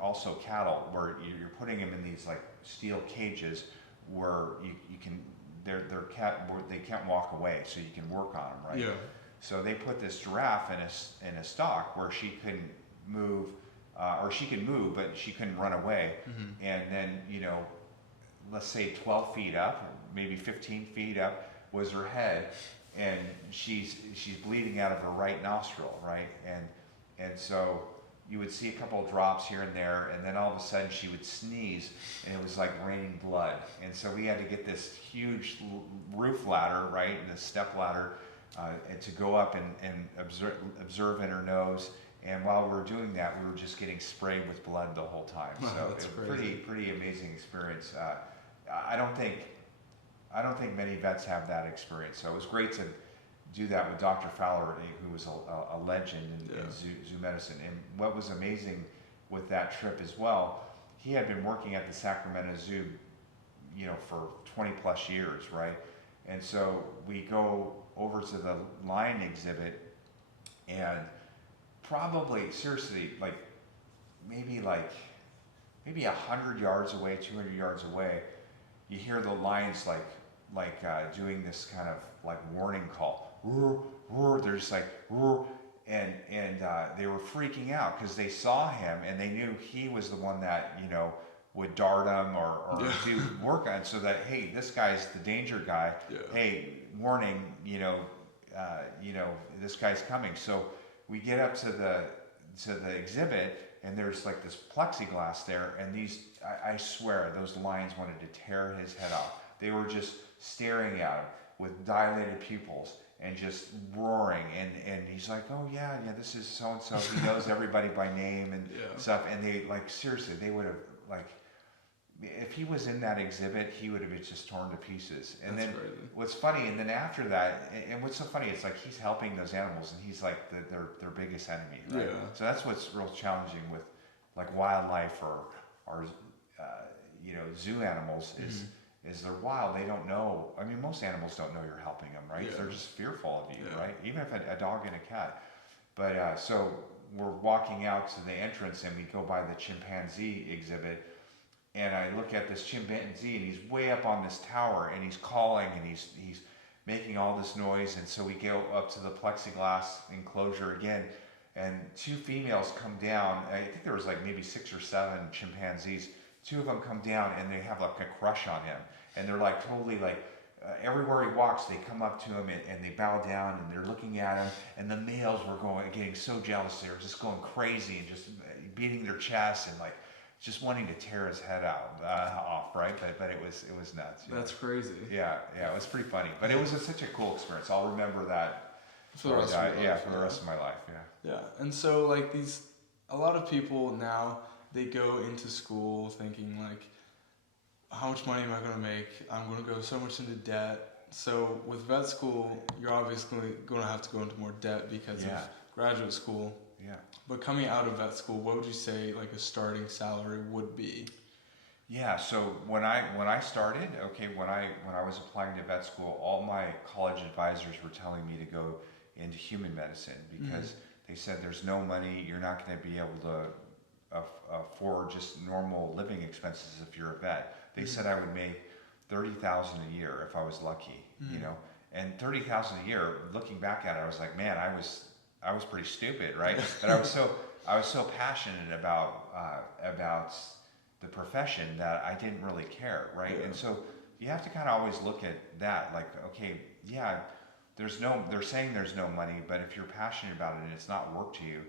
also cattle, where you're putting them in these like steel cages where you can where they can't walk away, so you can work on them, right? Yeah. So they put this giraffe in a stock where she couldn't move, or she could move, but she couldn't run away. And then, you know, let's say 12 feet up, maybe 15 feet up was her head, and she's bleeding out of her right nostril, right? And so you would see a couple of drops here and there, and then all of a sudden she would sneeze, and it was like raining blood. And so we had to get this huge roof ladder, right, and a step ladder, and to go up and observe in her nose. And while we were doing that, we were just getting sprayed with blood the whole time. So it's a pretty amazing experience. I don't think many vets have that experience. So it was great to do that with Dr. Fowler, who was a legend in zoo medicine. And what was amazing with that trip as well, he had been working at the Sacramento Zoo, you know, for 20 plus years, right? And so we go over to the lion exhibit, and probably, seriously, like maybe 100 yards away, 200 yards away, you hear the lions like doing this kind of like warning call. Roar, roar. They're just like roar, and they were freaking out because they saw him and they knew he was the one that, you know, would dart them or do work on, so that, hey, this guy's the danger guy. Hey, warning, you know, this guy's coming. So we get up to the exhibit, and there's like this plexiglass there, and I swear those lions wanted to tear his head off. They were just staring at him with dilated pupils and just roaring, and he's like, oh yeah, this is so and so. He knows everybody by name and stuff. And they, like, seriously, they would have, like, if he was in that exhibit, he would have been just torn to pieces. And that's then crazy. What's funny, and then after that, and what's so funny, it's like he's helping those animals, and he's like their biggest enemy, right? So that's what's real challenging with like wildlife or you know, zoo animals is they're wild. They don't know. I mean, most animals don't know you're helping them, right? They're just fearful of you, right? Even if a dog and a cat. But so we're walking out to the entrance, and we go by the chimpanzee exhibit. And I look at this chimpanzee, and he's way up on this tower, and he's calling, and he's making all this noise. And so we go up to the plexiglass enclosure again, and two females come down. I think there was like maybe 6 or 7 chimpanzees. 2 of them come down, and they have like a crush on him, and they're like totally like everywhere he walks, they come up to him and they bow down, and they're looking at him. And the males were getting so jealous. They were just going crazy and just beating their chests and like just wanting to tear his head off, right? But it was nuts. That's crazy. Yeah, it was pretty funny. But it was such a cool experience. I'll remember that for the rest of my life. For the rest of my life. Yeah, and so like a lot of people now, they go into school thinking like, how much money am I going to make? I'm going to go so much into debt So with vet school, you're obviously going to have to go into more debt because of graduate school. Yeah. But coming out of vet school, what would you say like a starting salary would be? Yeah, so when I started, okay, when I was applying to vet school, all my college advisors were telling me to go into human medicine because they said there's no money, you're not going to be able to afford just normal living expenses if you're a vet. They said I would make $30,000 a year if I was lucky, you know, and $30,000 a year. Looking back at it, I was like, man, I was pretty stupid, right? But I was so passionate about the profession that I didn't really care, right? Yeah. And so you have to kind of always look at that, like, okay, yeah, they're saying there's no money, but if you're passionate about it and it's not work to you,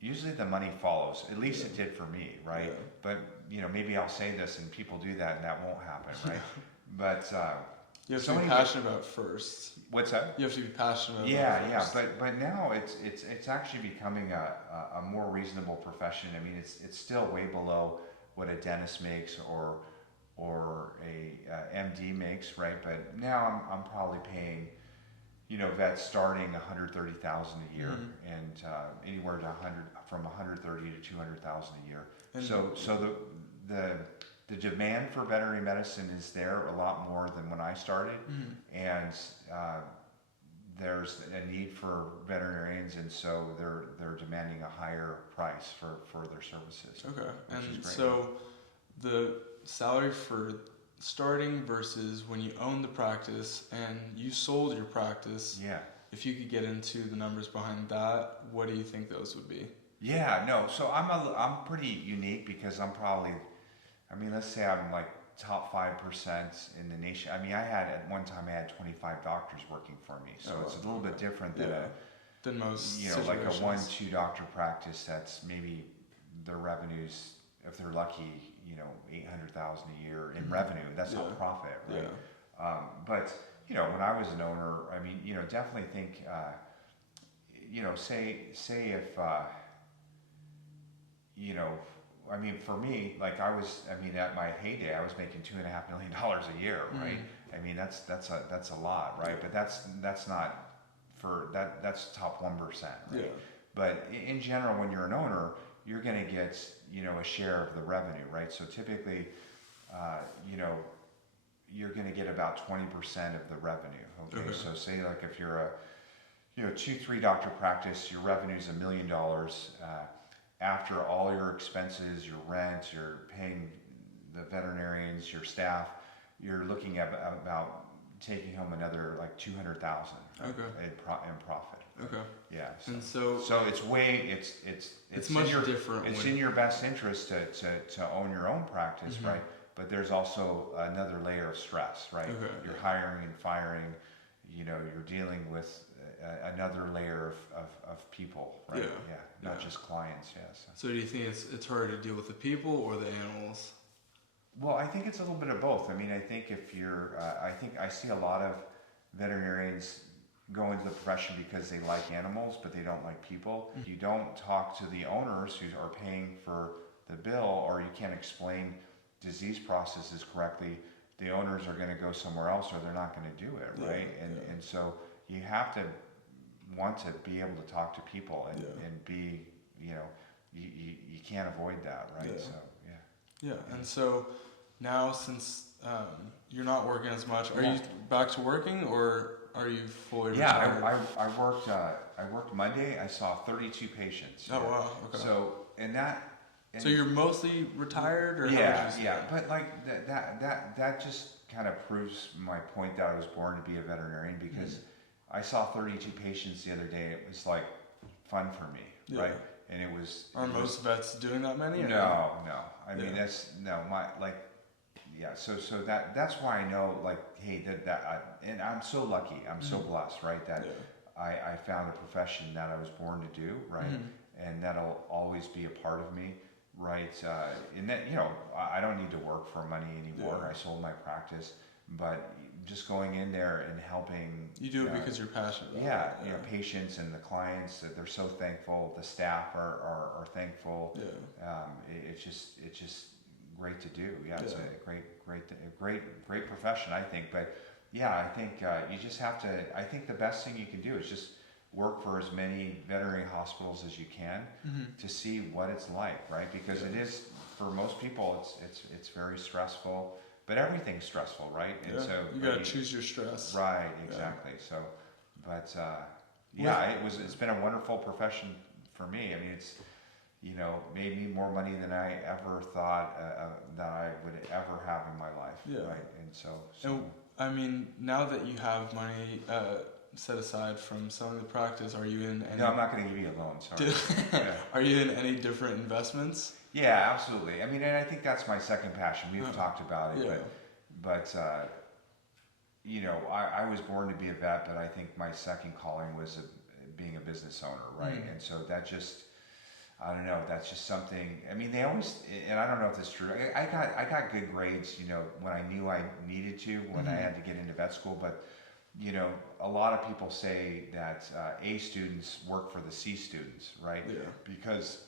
usually the money follows. At least it did for me, right? Yeah. But you know, maybe I'll say this and people do that and that won't happen, right? But you have to be passionate about it first. What's that? You have to be passionate about it first. But now it's actually becoming a more reasonable profession. I mean, it's still way below what a dentist makes or a MD makes, right? But now I'm probably paying, you know, vets starting $130,000 a year, and anywhere to from $130,000 to $200,000 a year. And so the demand for veterinary medicine is there a lot more than when I started, and there's a need for veterinarians, and so they're demanding a higher price for their services. Okay, and so the salary for starting versus when you own the practice and you sold your practice. Yeah. If you could get into the numbers behind that, what do you think those would be? Yeah, no. So I'm pretty unique because I'm probably, I mean, let's say I'm like top 5% in the nation. I mean, at one time I had 25 doctors working for me, so it's a little bit different than most. You know, like a 1-2 doctor practice. That's maybe their revenues, if they're lucky, you know, $800,000 a year in revenue. That's not profit, right? Yeah. But you know, when I was an owner, I mean, you know, definitely think, you know, say if, you know, I mean, for me, like at my heyday, I was making $2.5 million a year, right? I mean, that's a lot, right? But that's not for that. That's top 1%, right? Yeah. But in general, when you're an owner, you're going to get, you know, a share of the revenue, right? So typically, you know, you're going to get about 20% of the revenue. Okay. So say like if you're a, you know, 2-3 doctor practice, your revenue is $1 million. After all your expenses, your rent, you're paying the veterinarians, your staff, you're looking at about taking home another like $200,000 in profit. Okay. Yeah. And so it's much different. It's in your best interest to own your own practice, right? But there's also another layer of stress, right? Okay. You're hiring and firing. You know, you're dealing with another layer of people, right? Yeah. Not just clients. Yes. So do you think it's harder to deal with the people or the animals? Well, I think it's a little bit of both. I mean, I think if you're, I see a lot of veterinarians go into the profession because they like animals, but they don't like people. You don't talk to the owners who are paying for the bill, or you can't explain disease processes correctly. The owners are going to go somewhere else, or they're not going to do it, right? And so you have to want to be able to talk to people and be, you know, you can't avoid that, right? Yeah. So yeah. And so now, since you're not working as much, are you back to working, or are you fully retired? I worked Monday. I saw 32 patients. Oh wow! Okay. So so you're mostly retired, or yeah. But like that just kind of proves my point that I was born to be a veterinarian, because I saw 32 patients the other day. It was like fun for me, right? And it was. Are most vets doing that many? Or? No. I mean, So that's why I know, like, hey, and I'm so lucky. I'm so blessed, right? That I found a profession that I was born to do, right? And that'll always be a part of me, right? And that, you know, I don't need to work for money anymore. I sold my practice, but just going in there and helping. You do it because you're passionate about it. You know, patients and the clients, they're so thankful. The staff are thankful. It's just great to do. It's a great profession, I think. But yeah, I think you just have to. I think the best thing you can do is just work for as many veterinary hospitals as you can to see what it's like, right? Because it is, for most people, it's very stressful. But everything's stressful, right? And so you gotta choose your stress. Right, exactly. So, but it's been a wonderful profession for me. I mean, it's made me more money than I ever thought that I would ever have in my life. Yeah. Right, and so. And I mean, now that you have money set aside from selling the practice, are you in any? No, I'm not going to give you a loan. Sorry. Are you in any different investments? Yeah, absolutely. I mean, and I think that's my second passion. We've talked about it, but I was born to be a vet, but I think my second calling was being a business owner, right? And so that just, I don't know, that's just something. I mean, they always, and I don't know if it's true. I got good grades, when I knew I needed to, when I had to get into vet school, but. A lot of people say that A students work for the C students, right? Yeah. Because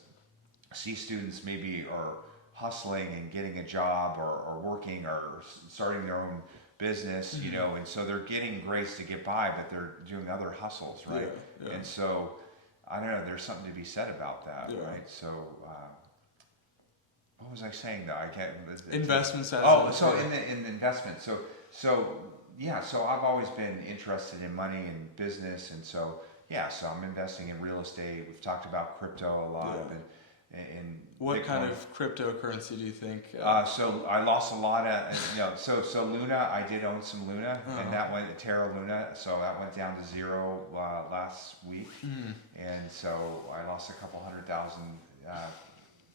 C students maybe are hustling and getting a job or working or starting their own business, and so they're getting grades to get by, but they're doing other hustles, right? Yeah, yeah. And so, I don't know, there's something to be said about that, right? So, what was I saying though? I can't. Investments. So in the investment. So I've always been interested in money and business, and so I'm investing in real estate. We've talked about crypto a lot, and what Bitcoin. kind of cryptocurrency do you think? So I lost a lot of, so Luna, I did own some Luna, and that went Terra Luna, so that went down to zero last week, and so I lost a couple $100,000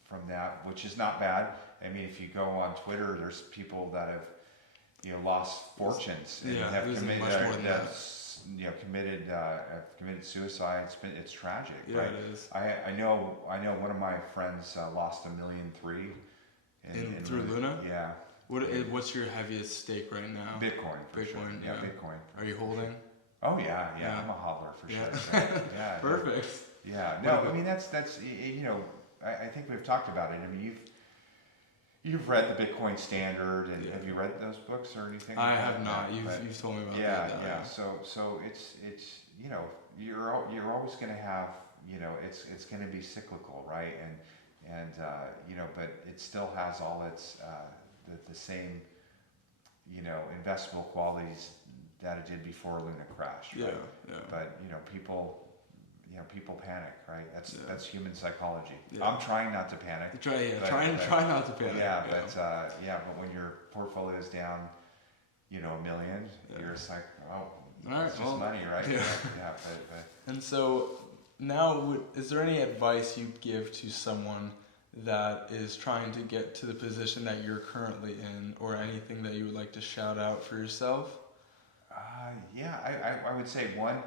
from that, which is not bad. I mean, if you go on Twitter, there's people that have lost fortunes and have committed suicide. It's tragic, right? It is. I know one of my friends lost $1.3 million through Luna. Yeah. What's your heaviest stake right now? Bitcoin. Bitcoin. Sure. Yeah, Bitcoin. Are you holding? Oh yeah. I'm a hodler for sure. Yeah. Perfect. Yeah. No, I mean that's I think we've talked about it. I mean You've read the Bitcoin Standard, and have you read those books or anything? I have not. You've told me about that. Yeah. So it's you're always going to have it's going to be cyclical, right? And but it still has all its the same investable qualities that it did before Luna crashed, right? Yeah. But people panic, right? That's human psychology. Yeah. I'm trying not to panic. Try not to panic. But when your portfolio is down, $1 million, you're just like, it's just money, right? Yeah. And so now, is there any advice you'd give to someone that is trying to get to the position that you're currently in, or anything that you would like to shout out for yourself? I would say one.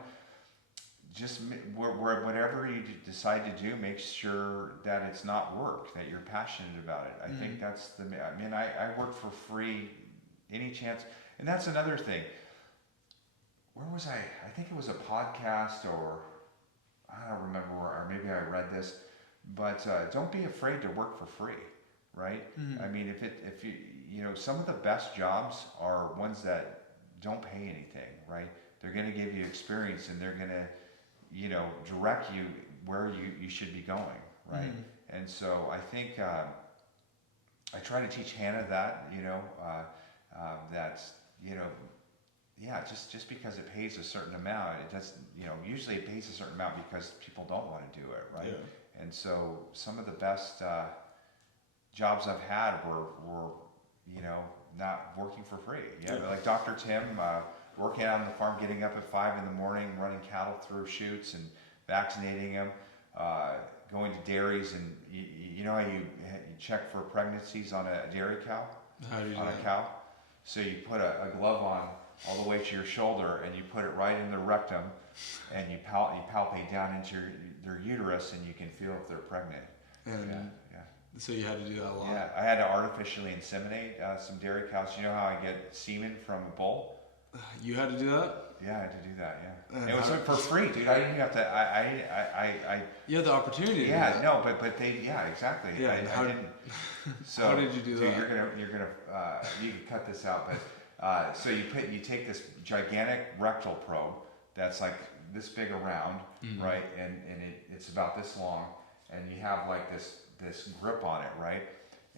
Just whatever you decide to do, make sure that it's not work, that you're passionate about it. I think that's I work for free any chance. And that's another thing. Where was I? I think it was a podcast, or I don't remember where, or maybe I read this, but don't be afraid to work for free, right? I mean, if you some of the best jobs are ones that don't pay anything, right? They're going to give you experience, and they're going to direct you where you should be going, right? And so I think I try to teach Hannah that, just because it pays a certain amount, it does, usually it pays a certain amount because people don't want to do it, right? Yeah. And so some of the best jobs I've had were not working for free. Like Dr. Tim, working out on the farm, getting up at 5 a.m, running cattle through chutes and vaccinating them, going to dairies, and you know how you check for pregnancies on a dairy cow? How do you do a cow? So you put a glove on all the way to your shoulder, and you put it right in the rectum, and you palpate down into their uterus, and you can feel if they're pregnant. And so you had to do that a lot? Yeah, I had to artificially inseminate some dairy cows. You know how I get semen from a bull? You had to do that? Yeah, I had to do that. Yeah, it was for free, dude. I didn't have to. I You had the opportunity. Yeah, to do that. But they. Yeah, exactly. Yeah. I didn't. So how did you do that? You're gonna. You can cut this out, So you take this gigantic rectal probe that's like this big around, right, and it's about this long, and you have like this grip on it, right,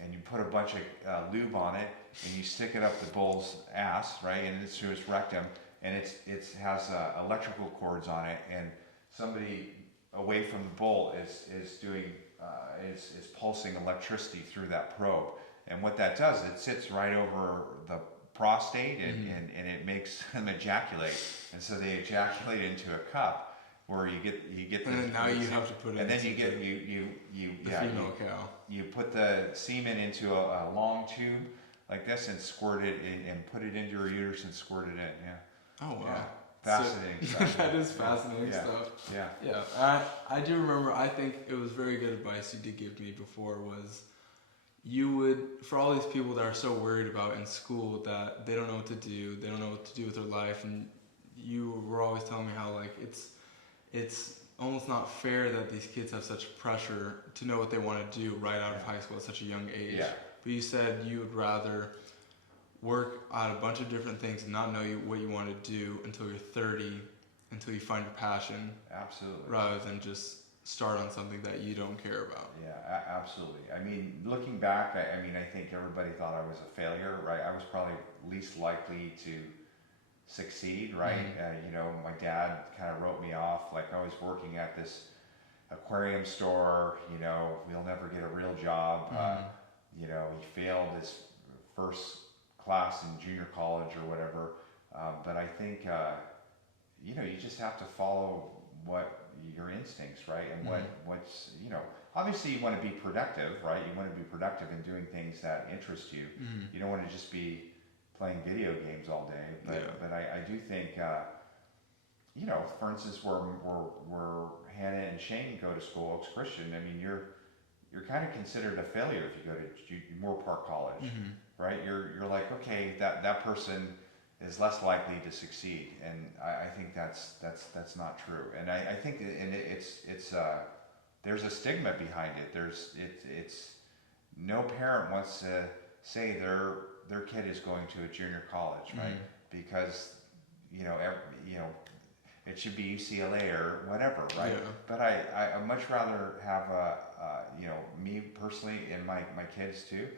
and you put a bunch of lube on it, and you stick it up the bull's ass, right, and it's through its rectum, and it has electrical cords on it, and somebody away from the bull is doing is pulsing electricity through that probe, and what that does, it sits right over the prostate, and it makes them ejaculate, and so they ejaculate into a cup where you get the, and then now you have to put it, and then you get the female cow. You put the semen into a long tube like this and squirt it in, and put it into your uterus and squirt it in. Yeah. Oh wow. Yeah. Fascinating. So, that is fascinating stuff. Yeah. Yeah. I do remember. I think it was very good advice you did give me before. Was you would, for all these people that are so worried about in school that they don't know what to do, they don't know what to do with their life, and you were always telling me how like it's almost not fair that these kids have such pressure to know what they want to do right out of high school at such a young age. Yeah. But you said you would rather work on a bunch of different things and not know what you want to do until you're 30, until you find your passion. Absolutely. Rather than just start on something that you don't care about. Yeah, absolutely. I mean, looking back, I mean, I think everybody thought I was a failure, right? I was probably least likely to succeed, right? You know, my dad kind of wrote me off, like I was working at this aquarium store, you know, you'll never get a real job. You know, he failed his first class in junior college or whatever. But I think, you know, you just have to follow what your instincts, right? And what's, you know, obviously you want to be productive, right? You want to be productive in doing things that interest you. You don't want to just be playing video games all day. But I do think, you know, for instance, where Hannah and Shane go to school, Oaks Christian, I mean, you're kind of considered a failure if you go to Moore Park College, right? You're like, okay, that person is less likely to succeed, and I think that's not true. And I think it's there's a stigma behind it. It's no parent wants to say their kid is going to a junior college, right? Because you know it should be UCLA or whatever, right? Yeah. But I much rather have you know, me personally and my kids too.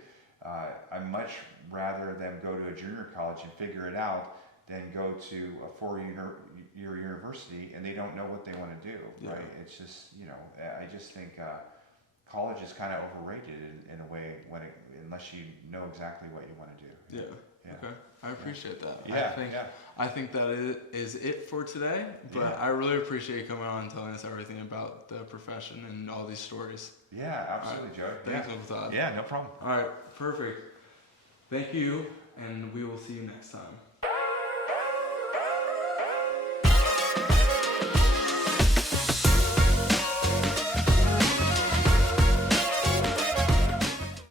I much rather them go to a junior college and figure it out than go to a 4-year university and they don't know what they want to do, right? It's just, you know, I just think college is kind of overrated in a way unless you know exactly what you want to do. Yeah. Okay. I appreciate that. Yeah. I think that is it for today, but I really appreciate you coming on and telling us everything about the profession and all these stories. Yeah, absolutely, Right. Joe. Thanks, Uncle Todd. Yeah, no problem. All right, perfect. Thank you, and we will see you next time.